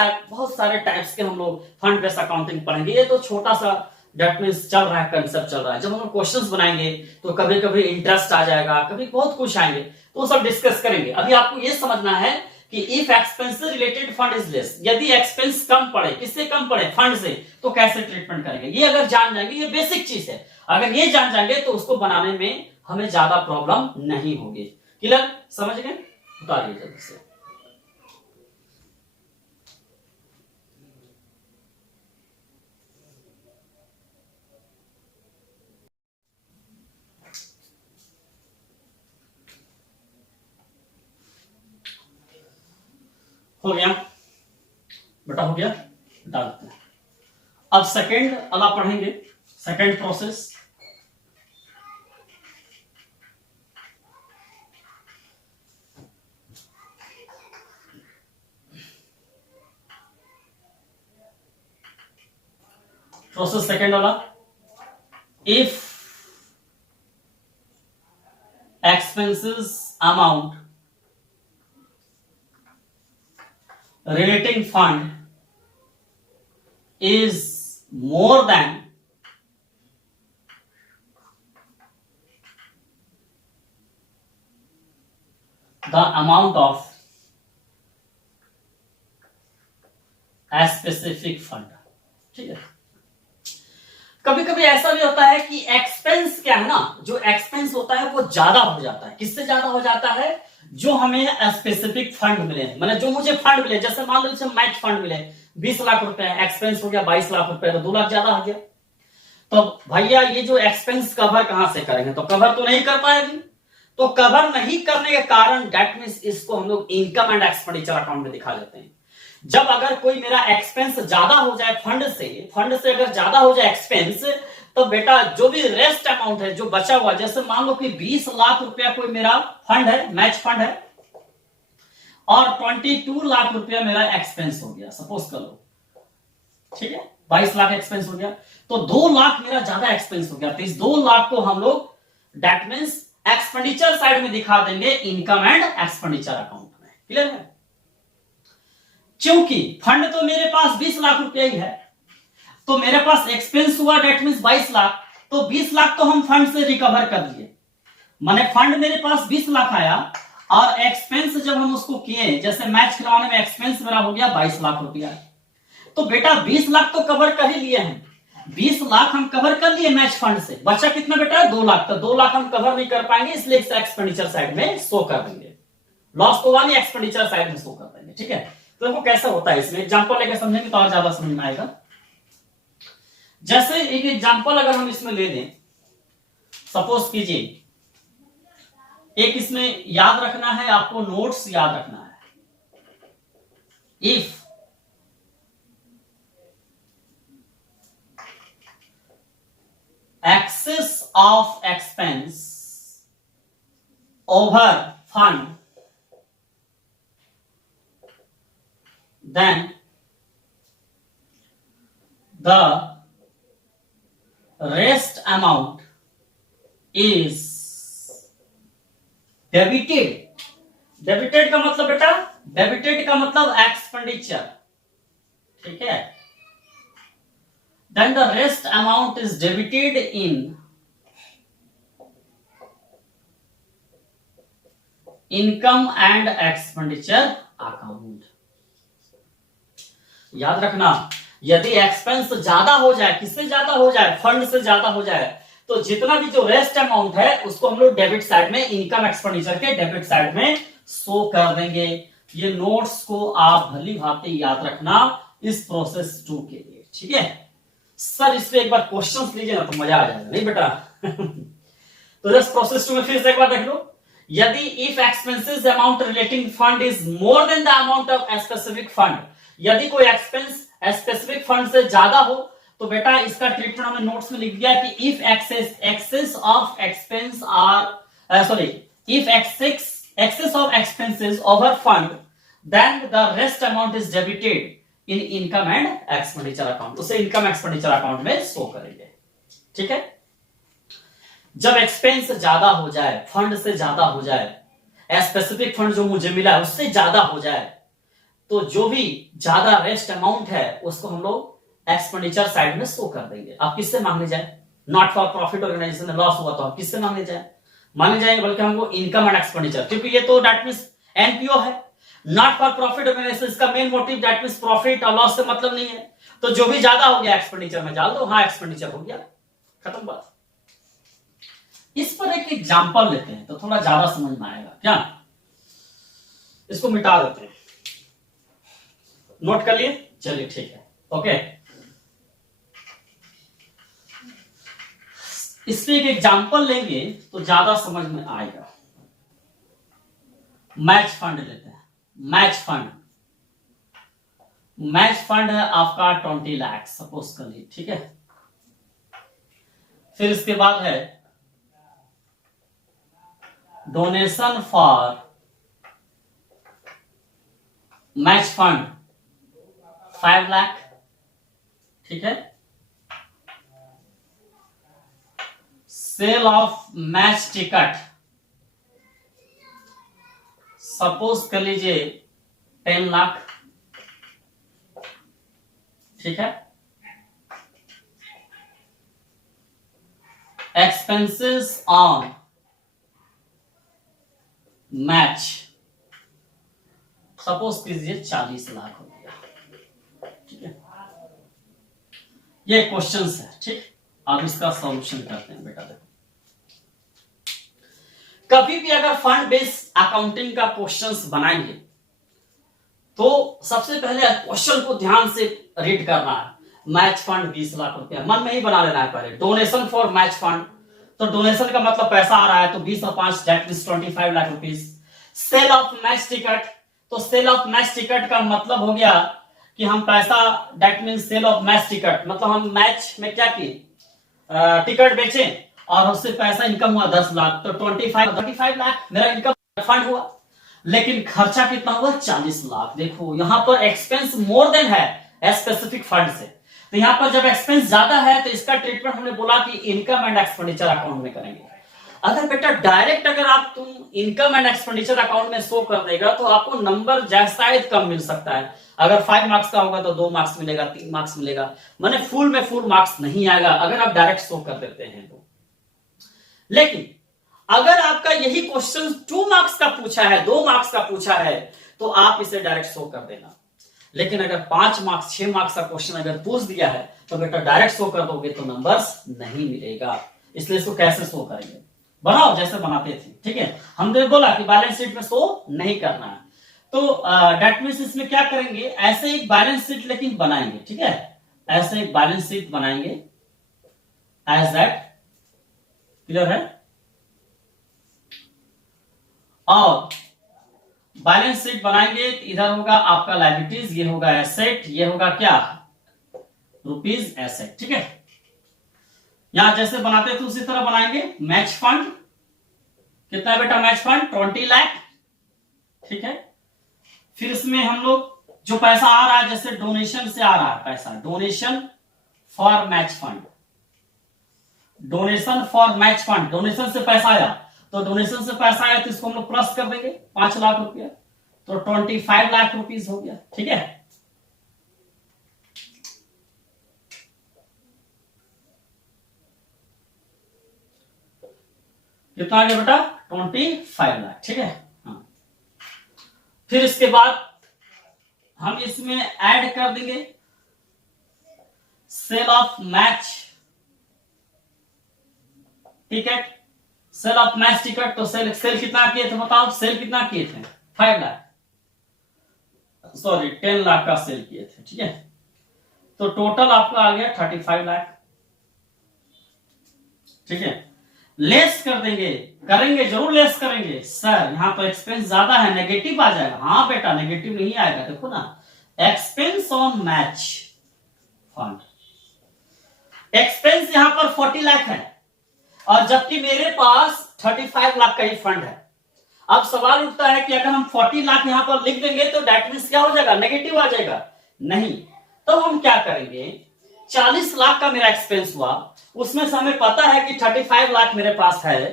सारे टाइप्स के हम लोग फंड बेस्ड अकाउंटिंग पढ़ेंगे। ये तो छोटा सा दैट मीन्स चल रहा है, कंसेप्ट चल रहा है। जब हम लोग क्वेश्चंस बनाएंगे तो कभी कभी इंटरेस्ट आ जाएगा, कभी बहुत कुछ आएंगे, तो वो सब डिस्कस करेंगे। अभी आपको ये समझना है कि if expense related fund is less, यदि एक्सपेंस कम पड़े, किससे कम पड़े, फंड से, तो कैसे ट्रीटमेंट करेंगे, ये अगर जान जाएंगे, ये बेसिक चीज है, अगर ये जान जाएंगे तो उसको बनाने में हमें ज्यादा प्रॉब्लम नहीं होगी। क्लियर, समझ गए? उतारिए जल्दी से। हो गया बेटा, हो गया, हटा देते हैं। अब सेकेंड वाला पढ़ेंगे, सेकेंड प्रोसेस। प्रोसेस सेकेंड वाला, if expenses amount relating fund is more than the amount of a specific fund। ठीक है, कभी कभी ऐसा भी होता है कि एक्सपेंस क्या है ना, जो एक्सपेंस होता है वो ज्यादा हो जाता है। किससे ज्यादा हो जाता है? जो हमें स्पेसिफिक फंड मिले, मतलब जो मुझे फंड मिले, जैसे मान लो मैच फंड मिले 20 लाख रुपए, एक्सपेंस हो गया 22 लाख रुपए, तो 2 लाख ज्यादा हो गया। तो भैया ये जो एक्सपेंस कवर कहां से करेंगे? तो कवर तो नहीं कर पाएगी। तो कवर नहीं करने के कारण दैट मींस इसको हम लोग इनकम एंड एक्सपेंडिचर अकाउंट में दिखा देते हैं। जब अगर कोई मेरा एक्सपेंस ज्यादा हो जाए फंड से अगर ज्यादा हो जाए एक्सपेंस, तो बेटा जो भी रेस्ट अमाउंट है जो बचा हुआ, जैसे मान लो कि 20 लाख रुपया कोई मेरा फंड है, मैच फंड है, और 22 लाख रुपया मेरा एक्सपेंस हो गया, सपोज कर लो, ठीक है, 22 लाख एक्सपेंस हो गया, तो 2 लाख मेरा ज्यादा एक्सपेंस हो गया। तो इस 2 लाख को हम लोग दैट मींस एक्सपेंडिचर साइड में दिखा देंगे इनकम एंड एक्सपेंडिचर अकाउंट में। क्लियर है? क्योंकि फंड तो मेरे पास 20 लाख रुपया ही है, तो मेरे पास एक्सपेंस हुआ दैट मींस 22 लाख, तो 20 लाख तो हम फंड से रिकवर कर लिए। माने फंड मेरे पास 20 लाख आया और एक्सपेंस जब हम उसको किए, जैसे मैच खिलवाने में एक्सपेंस मेरा हो गया 22 लाख रुपया, तो बेटा 20 लाख तो कवर कर ही लिए हैं, 20 लाख हम कवर कर लिए मैच फंड से, बचा कितना बेटा? 2 लाख। तो 2 लाख हम कवर नहीं कर पाएंगे, इसलिए एक्सपेंडिचर साइड में शो कर देंगे। लॉस तो हुआ नहीं, एक्सपेंडिचर साइड में शो कर देंगे। ठीक है, तो देखो कैसा होता है, इसमें एग्जांपल लेकर समझेंगे तो और ज्यादा समझ में आएगा। जैसे एक एग्जांपल अगर हम इसमें ले लें, सपोज कीजिए, एक इसमें याद रखना है आपको, नोट्स याद रखना है। If excess of expense over fund, then the rest amount is debited। Debited का मतलब बेटा, डेबिटेड का मतलब एक्सपेंडिचर, ठीक है। Then the rest amount is debited in income and expenditure account। याद रखना, यदि एक्सपेंस ज्यादा हो जाए, किससे ज्यादा हो जाए? फंड से ज्यादा हो जाए, तो जितना भी जो रेस्ट अमाउंट है उसको हम लोग डेबिट साइड में, इनकम एक्सपेंडिचर के डेबिट साइड में शो कर देंगे। ये नोट्स को आप भली भांति याद रखना इस प्रोसेस 2 के लिए, ठीक है। सर इस पे एक बार क्वेश्चंस लीजिए ना तो मजा आ जाएगा, नहीं बेटा? तो जस्ट प्रोसेस 2 में फिर से एक बार देख लो। यदि if expenses amount relating fund is more than the amount of specific fund, यदि कोई एक्सपेंस स्पेसिफिक फंड से ज्यादा हो, तो बेटा इसका ट्रीटमेंट हमने नोट्स में लिख दिया कि if excess of expense are sorry if excess of expenses over fund, then the rest amount is debited in income and expenditure account, उसे इनकम एक्सपेंडिचर अकाउंट में शो करेंगे। ठीक है, जब एक्सपेंस ज्यादा हो जाए, फंड से ज्यादा हो जाए, स्पेसिफिक फंड जो मुझे मिला है उससे ज्यादा हो जाए, तो जो भी ज्यादा रेस्ट अमाउंट है उसको हम लोग एक्सपेंडिचर साइड में शो कर देंगे। आप किससे मांगने जाए? नॉट फॉर प्रॉफिट ऑर्गेनाइजेशन में लॉस हुआ तो आप किससे मांगने जाए? मांगने जाएंगे बल्कि हमको इनकम एंड एक्सपेंडिचर, क्योंकि ये तो दैट मींस एनपीओ है। नॉट फॉर प्रॉफिट ऑर्गेनाइजेशन, इसका main motive that means profit और लॉस से मतलब नहीं है। तो जो भी ज्यादा हो गया एक्सपेंडिचर में डाल दो, हाँ एक्सपेंडिचर हो गया, खत्म बात। इस पर एक एग्जांपल लेते हैं तो थोड़ा ज्यादा समझ में आएगा। क्या इसको मिटा देते हैं, नोट कर लिए? चलिए ठीक है, ओके। इसमें एक एग्जांपल लेंगे तो ज्यादा समझ में आएगा। मैच फंड लेते हैं। मैच फंड, मैच फंड है आपका 20 लाख सपोज कर लीजिए, ठीक है। फिर इसके बाद है donation for match fund 5 lakh, ठीक है। Sale of match ticket suppose कर लीजिए 10 लाख, ठीक है। एक्सपेंसेस ऑन मैच सपोज कीजिए 40 लाख हो गया, ठीक है। ये क्वेश्चंस है, ठीक। अब इसका सॉल्यूशन करते हैं बेटा। देखो कभी भी अगर फंड बेस्ड अकाउंटिंग का क्वेश्चंस बनाएंगे तो सबसे पहले क्वेश्चन को ध्यान से रीड करना है। मैच फंड 20 लाख रुपया मन में ही बना लेना है पहले। डोनेशन फॉर मैच फंड, तो डोनेशन का मतलब पैसा आ रहा है, तो 20 और 5 that means 25 lakh rupees. Sale of match ticket, तो सेल ऑफ मैच टिकट का मतलब हो गया कि हम पैसा, that means sale of match ticket मतलब हम मैच में क्या किए, टिकट बेचे और उससे पैसा इनकम हुआ 10 लाख, तो 25 लाख मेरा इनकम फंड हुआ। लेकिन खर्चा कितना हुआ? 40 लाख। देखो यहां पर एक्सपेंस मोर देन है स्पेसिफिक फंड से, तो यहां पर जब एक्सपेंस ज्यादा है तो इसका ट्रीटमेंट हमने बोला कि इनकम एंड एक्सपेंडिचर अकाउंट में करेंगे। अगर बेटा डायरेक्ट अगर आप तुम इनकम एंड एक्सपेंडिचर अकाउंट में शो कर देगा तो आपको नंबर शायद कम मिल सकता है। अगर 5 मार्क्स का होगा तो 2 मार्क्स मिलेगा, 3 मार्क्स मिलेगा, माने फुल में फुल मार्क्स नहीं आएगा अगर आप डायरेक्ट शो कर देते हैं तो। लेकिन अगर आपका यही क्वेश्चन 2 मार्क्स का पूछा है, 2 मार्क्स का पूछा है, तो आप इसे डायरेक्ट शो कर देना। लेकिन अगर 5 मार्क्स 6 मार्क्स का क्वेश्चन अगर पूछ दिया है तो बेटा डायरेक्ट शो कर दोगे तो नंबर्स नहीं मिलेगा। इसलिए इसको कैसे शो करेंगे? बनाओ जैसे बनाते थे, ठीक है। हमने बोला कि बैलेंस शीट में शो नहीं करना है, तो दैट मींस इसमें क्या करेंगे, ऐसे एक बैलेंस शीट लेकिन बनाएंगे, ठीक है। ऐसे एक बैलेंस शीट बनाएंगे एज दैट, क्लियर है। और बैलेंस शीट बनाएंगे तो इधर होगा आपका लायबिलिटीज, ये होगा एसेट, ये होगा क्या, रुपीज एसेट, ठीक है। यहां जैसे बनाते थे उसी तरह बनाएंगे। मैच फंड कितना है बेटा? मैच फंड 20 लाख, ठीक है। फिर इसमें हम लोग जो पैसा आ रहा है, जैसे डोनेशन से आ रहा है पैसा, donation for match fund, donation for match fund, donation से पैसा आया, तो डोनेशन से पैसा आया तो इसको हम लोग प्लस कर देंगे 5 लाख रुपया, तो 25 लाख रुपीस हो गया, ठीक है। कितना आ गया बेटा? 25 लाख, ठीक है। हाँ। फिर इसके बाद हम इसमें ऐड कर देंगे sale of match ticket, sale of match ticket, तो सेल कितना किए थे बताओ? सेल कितना किए थे? 5 लाख, सॉरी 10 लाख का सेल किए थे, ठीक है। तो टोटल आपका आ गया 35 लाख, ठीक है। लेस कर देंगे, करेंगे जरूर लेस करेंगे सर, यहां तो एक्सपेंस ज्यादा है, नेगेटिव आ जाएगा। हाँ बेटा नेगेटिव नहीं आएगा, देखो ना, expense on match fund, expense यहां पर 40 लाख है और जबकि मेरे पास 35 लाख का ही फंड है। अब सवाल उठता है कि अगर हम 40 लाख यहां पर लिख देंगे तो दैट मींस क्या हो जाएगा? नेगेटिव आ जाएगा। नहीं, तो हम क्या करेंगे, 40 लाख का मेरा एक्सपेंस हुआ, उसमें से हमें पता है कि 35 लाख मेरे पास है,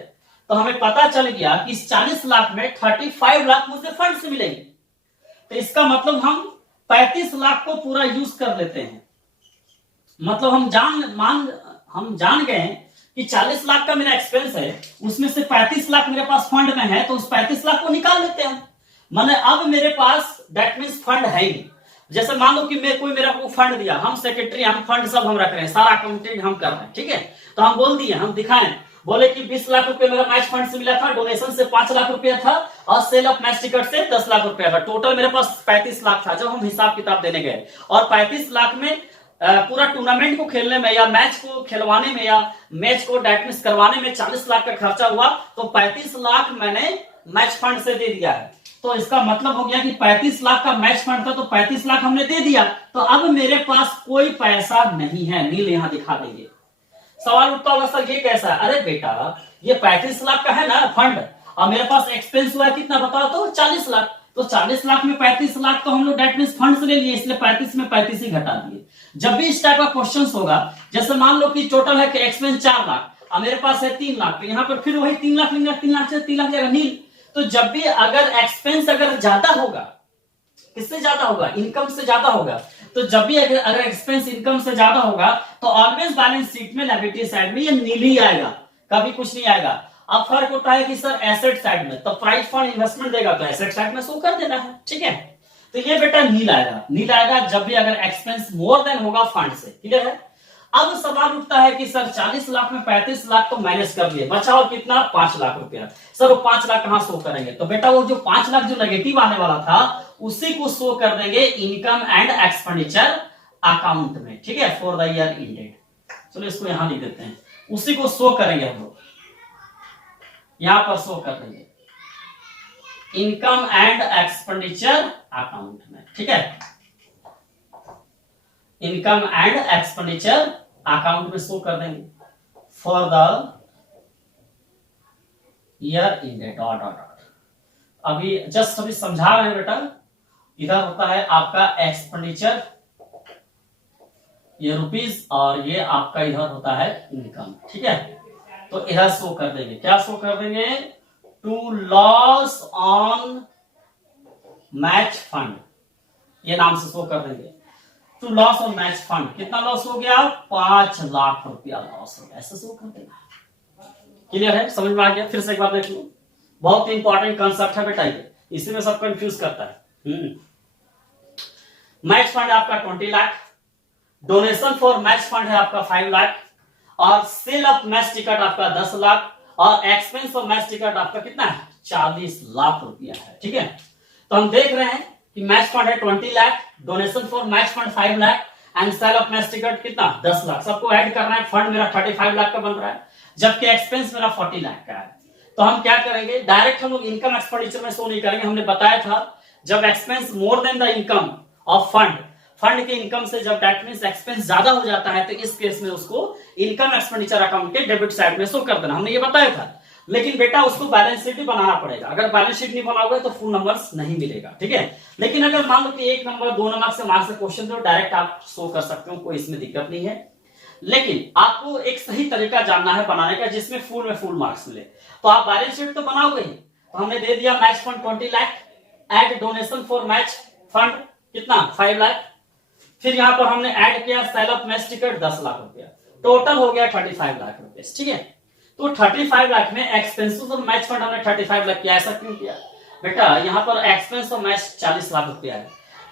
तो हमें पता चल गया कि इस 40 लाख में 35 लाख मुझे फंड से मिलेंगे। तो इसका मतलब हम 35 लाख को पूरा यूज कर लेते हैं, मतलब हम जान गए कि 40 लाख का मेरा एक्सपेंस है, उसमें से 35 लाख मेरे पास फंड में है, तो उस 35 लाख को निकाल लेते हैं। माने अब मेरे पास दैट मीन्स फंड है ही। जैसे मान लो कि मैं कोई मेरा को फंड दिया, हम सेक्रेटरी, हम फंड सब हम रख रहे हैं, सारा अकाउंटिंग हम कर रहे हैं, ठीक है। तो हम बोल दिए, हम दिखाएं, बोले कि 20 लाख रुपए मेरा मैच फंड से मिला था, डोनेशन से 5 लाख रुपया था, और सेल ऑफ मैच टिकट से 10 लाख रुपया था, टोटल मेरे पास 35 लाख था जब हम हिसाब किताब देने गए। और 35 लाख में पूरा टूर्नामेंट को खेलने में या मैच को खिलवाने में या मैच को डेटमिस करवाने में 40 लाख का खर्चा हुआ, तो 35 लाख मैंने मैच फंड से दे दिया है। तो इसका मतलब हो गया कि 35 लाख का मैच फंड था, तो 35 लाख हमने दे दिया, तो अब मेरे पास कोई पैसा नहीं है, नील यहां दिखा देंगे। सवाल उठता होगा सर ये कैसा है? अरे बेटा ये 35 लाख का है ना फंड, और मेरे पास एक्सपेंस हुआ है कितना बताओ तो 40 लाख, तो 40 लाख में 35 लाख तो हम लोग डेट मींस फंड से ले लिए, इसलिए 35 में 35 ही घटा दिए। जब भी इस टाइप का क्वेश्चन होगा, जैसे मान लो कि टोटल है कि एक्सपेंस 4 लाख और मेरे पास है 3 लाख, तो यहाँ पर फिर वही 3 लाख लेंगे, 3 लाख से 3 लाख जाएगा नील। तो जब भी अगर एक्सपेंस अगर ज्यादा होगा, किससे ज्यादा होगा? इनकम से ज्यादा होगा। तो जब भी अगर एक्सपेंस इनकम से ज्यादा होगा, तो ऑलवेज बैलेंस शीट में लायबिलिटी साइड में ये नील ही आएगा, कभी कुछ नहीं आएगा। अब फर्क होता है कि सर एसेट साइड में, तो प्राइस फॉर इन्वेस्टमेंट देगा तो एसेट साइड में शो कर देना है, ठीक है। तो ये बेटा नील आएगा, नील आएगा जब भी अगर एक्सपेंस मोर देन होगा फंड से, क्लियर है। अब सवाल उठता है कि सर 40 लाख में 35 लाख तो माइनस कर दिए, बचा और कितना? 5 लाख रुपया। सर वो 5 लाख कहां शो करेंगे? तो बेटा वो जो 5 लाख जो नेगेटिव आने वाला था, उसी को शो कर देंगे इनकम एंड एक्सपेंडिचर अकाउंट में, ठीक है, फॉर द ईयर एंडेड। चलो इसको यहां लिख देते हैं, उसी को शो करेंगे हम लोग, यहां पर शो कर देंगे इनकम एंड एक्सपेंडिचर अकाउंट में, ठीक है। इनकम एंड एक्सपेंडिचर अकाउंट में शो कर देंगे for the year ended dot dot dot. अभी जस्ट अभी समझा रहे हैं बेटा, इधर होता है आपका एक्सपेंडिचर, ये रुपीस, और ये आपका इधर होता है इनकम, ठीक है। तो इधर शो कर देंगे, क्या शो कर देंगे? To loss on match fund, ये नाम से शो कर देंगे। To loss on match fund, कितना लॉस हो गया? 5 लाख रुपया लॉस हो गया, ऐसे शो कर देना। क्लियर है? समझ में आ गया? फिर से एक बार देख लो, बहुत इंपॉर्टेंट कंसेप्ट है बेटा ये, इसी में सब कंफ्यूज करता है। मैच फंड आपका 20 lakh, donation for match fund है आपका 5 लाख, और सेल ऑफ मैच टिकट आपका 10 लाख, और एक्सपेंस ऑफ मैच टिकट आपका कितना है? 40 लाख रुपया है, ठीक है। तो हम देख रहे हैं कि मैच फंड है 20 lakh, donation for match fund 5 lakh, and sale of match ticket कितना? 10 लाख। सबको ऐड करना है, फंड मेरा 35 लाख का बन रहा है, जबकि एक्सपेंस मेरा 40 लाख का है। तो हम क्या करेंगे, डायरेक्ट हम लोग इनकम एक्सपेंडिचर में शो नहीं करेंगे। हमने बताया था जब expense more than the income of fund, fund के इनकम से जब दैट मींस एक्सपेंस ज्यादा हो जाता है, तो इस केस में उसको इनकम एक्सपेंडिचर अकाउंट के डेबिट साइड में शो कर देना, हमने ये बताया था। लेकिन बेटा उसको बैलेंस शीट भी बनाना पड़ेगा, अगर बैलेंस शीट नहीं बनाओगे तो फुल नंबर्स नहीं मिलेगा, ठीक है। लेकिन अगर मान लो कि 1 नंबर 2 नंबर से मार्क्स से क्वेश्चन तो डायरेक्ट आप शो कर सकते हो, कोई इसमें दिक्कत नहीं है। लेकिन आपको एक सही तरीका जानना है बनाने का, जिसमें फुल मार्क्स मिले। तो आप बैलेंस शीट तो बनाओगे ही, तो हमने दे दिया match fund 20 lakh, add donation for match fund कितना? 5 लाख, फिर यहां पर हमने ऐड किया sale of match ticket 10 lakh रुपया, टोटल हो गया 35 लाख रुपए, ठीक है। तो 35 लाख में एक्सपेंसेस ऑफ मैच फंड हमने 35 लाख किया, ऐसा क्यों किया बेटा? यहां पर एक्सपेंस ऑफ मैच 40 लाख रुपया है,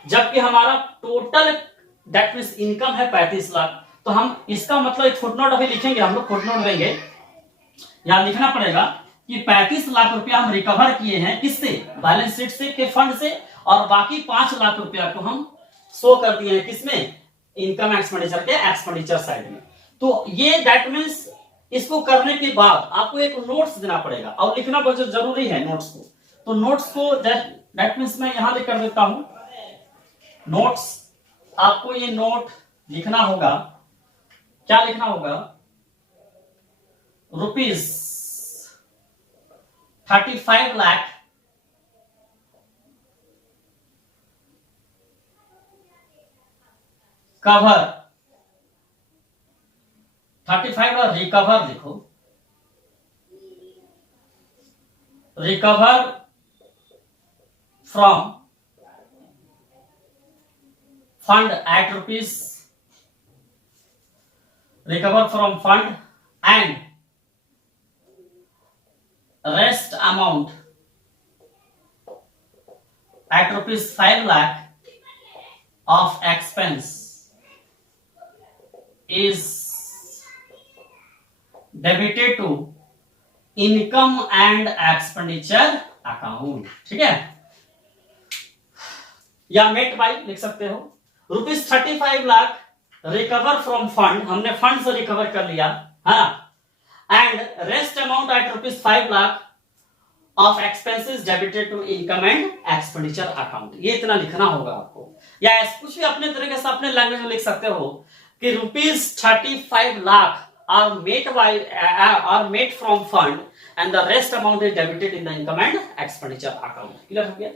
जबकि हमारा टोटल दैट मींस इनकम है 35 लाख। तो हम इसका मतलब एक फुटनोट अभी लिखेंगे, हम लोग फुटनोट देंगे, यहां लिखना पड़ेगा कि 35 लाख रुपया हम रिकवर किए हैं, किससे? बैलेंस शीट से, के फंड से, और बाकी 5 लाख रुपया को हम शो कर दिए हैं किसमें? इनकम एक्सपेंडिचर के एक्सपेंडिचर साइड में। तो ये दैट मींस इसको करने के बाद आपको एक नोट्स देना पड़ेगा, और लिखना बहुत जरूरी है नोट्स को। तो नोट्स को दैट मींस मैं यहां लिख कर देता हूं नोट्स। आपको ये नोट लिखना होगा, क्या लिखना होगा? रुपीज 35 लाख कवर, 35 और रिकवर लिखो, recover from fund eight rupees recover from fund and rest amount at rupees 5 lakh of expense is debited to income and expenditure account। ठीक है, या मेट बाई लिख सकते हो। Rupees 35 lakh recover from fund, हमने fund से recover कर लिया, हाँ, and rest amount at rupees 5 lakh of expenses debited to income and expenditure account. ये इतना लिखना होगा आपको, या कुछ भी अपने तरीके से अपने लैंग्वेज में लिख सकते हो कि rupees 35 lakh are made from fund and the rest amount is debited in the income and expenditure account. Clear हो गया?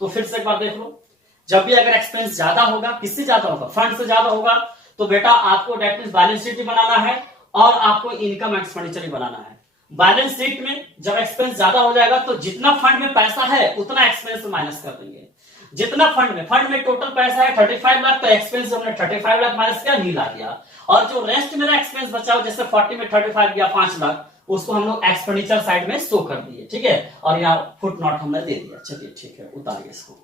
तो फिर से एक बार देख लो, जब भी अगर एक्सपेंस ज्यादा होगा, किससे ज्यादा होगा, फंड से ज्यादा होगा, तो बेटा आपको डेट मींस बैलेंस शीट भी बनाना है और आपको इनकम एक्सपेंडिचर भी बनाना है। बैलेंस शीट में जब एक्सपेंस ज्यादा हो जाएगा तो जितना फंड में पैसा है उतना एक्सपेंस माइनस कर देंगे। जितना फंड में टोटल पैसा है 35 लाख, तो एक्सपेंस हमने 35 लाख माइनस किया, नील आ गया, और जो रेस्ट मेरा एक्सपेंस बचा हो, जैसे 40 में 35 गया 5 लाख, उसको हम लोग एक्सपेंडिचर साइड में शो कर दिए। ठीक है, और यहाँ फुट नोट हमने दे दिया। चलिए ठीक है, उतारिए इसको।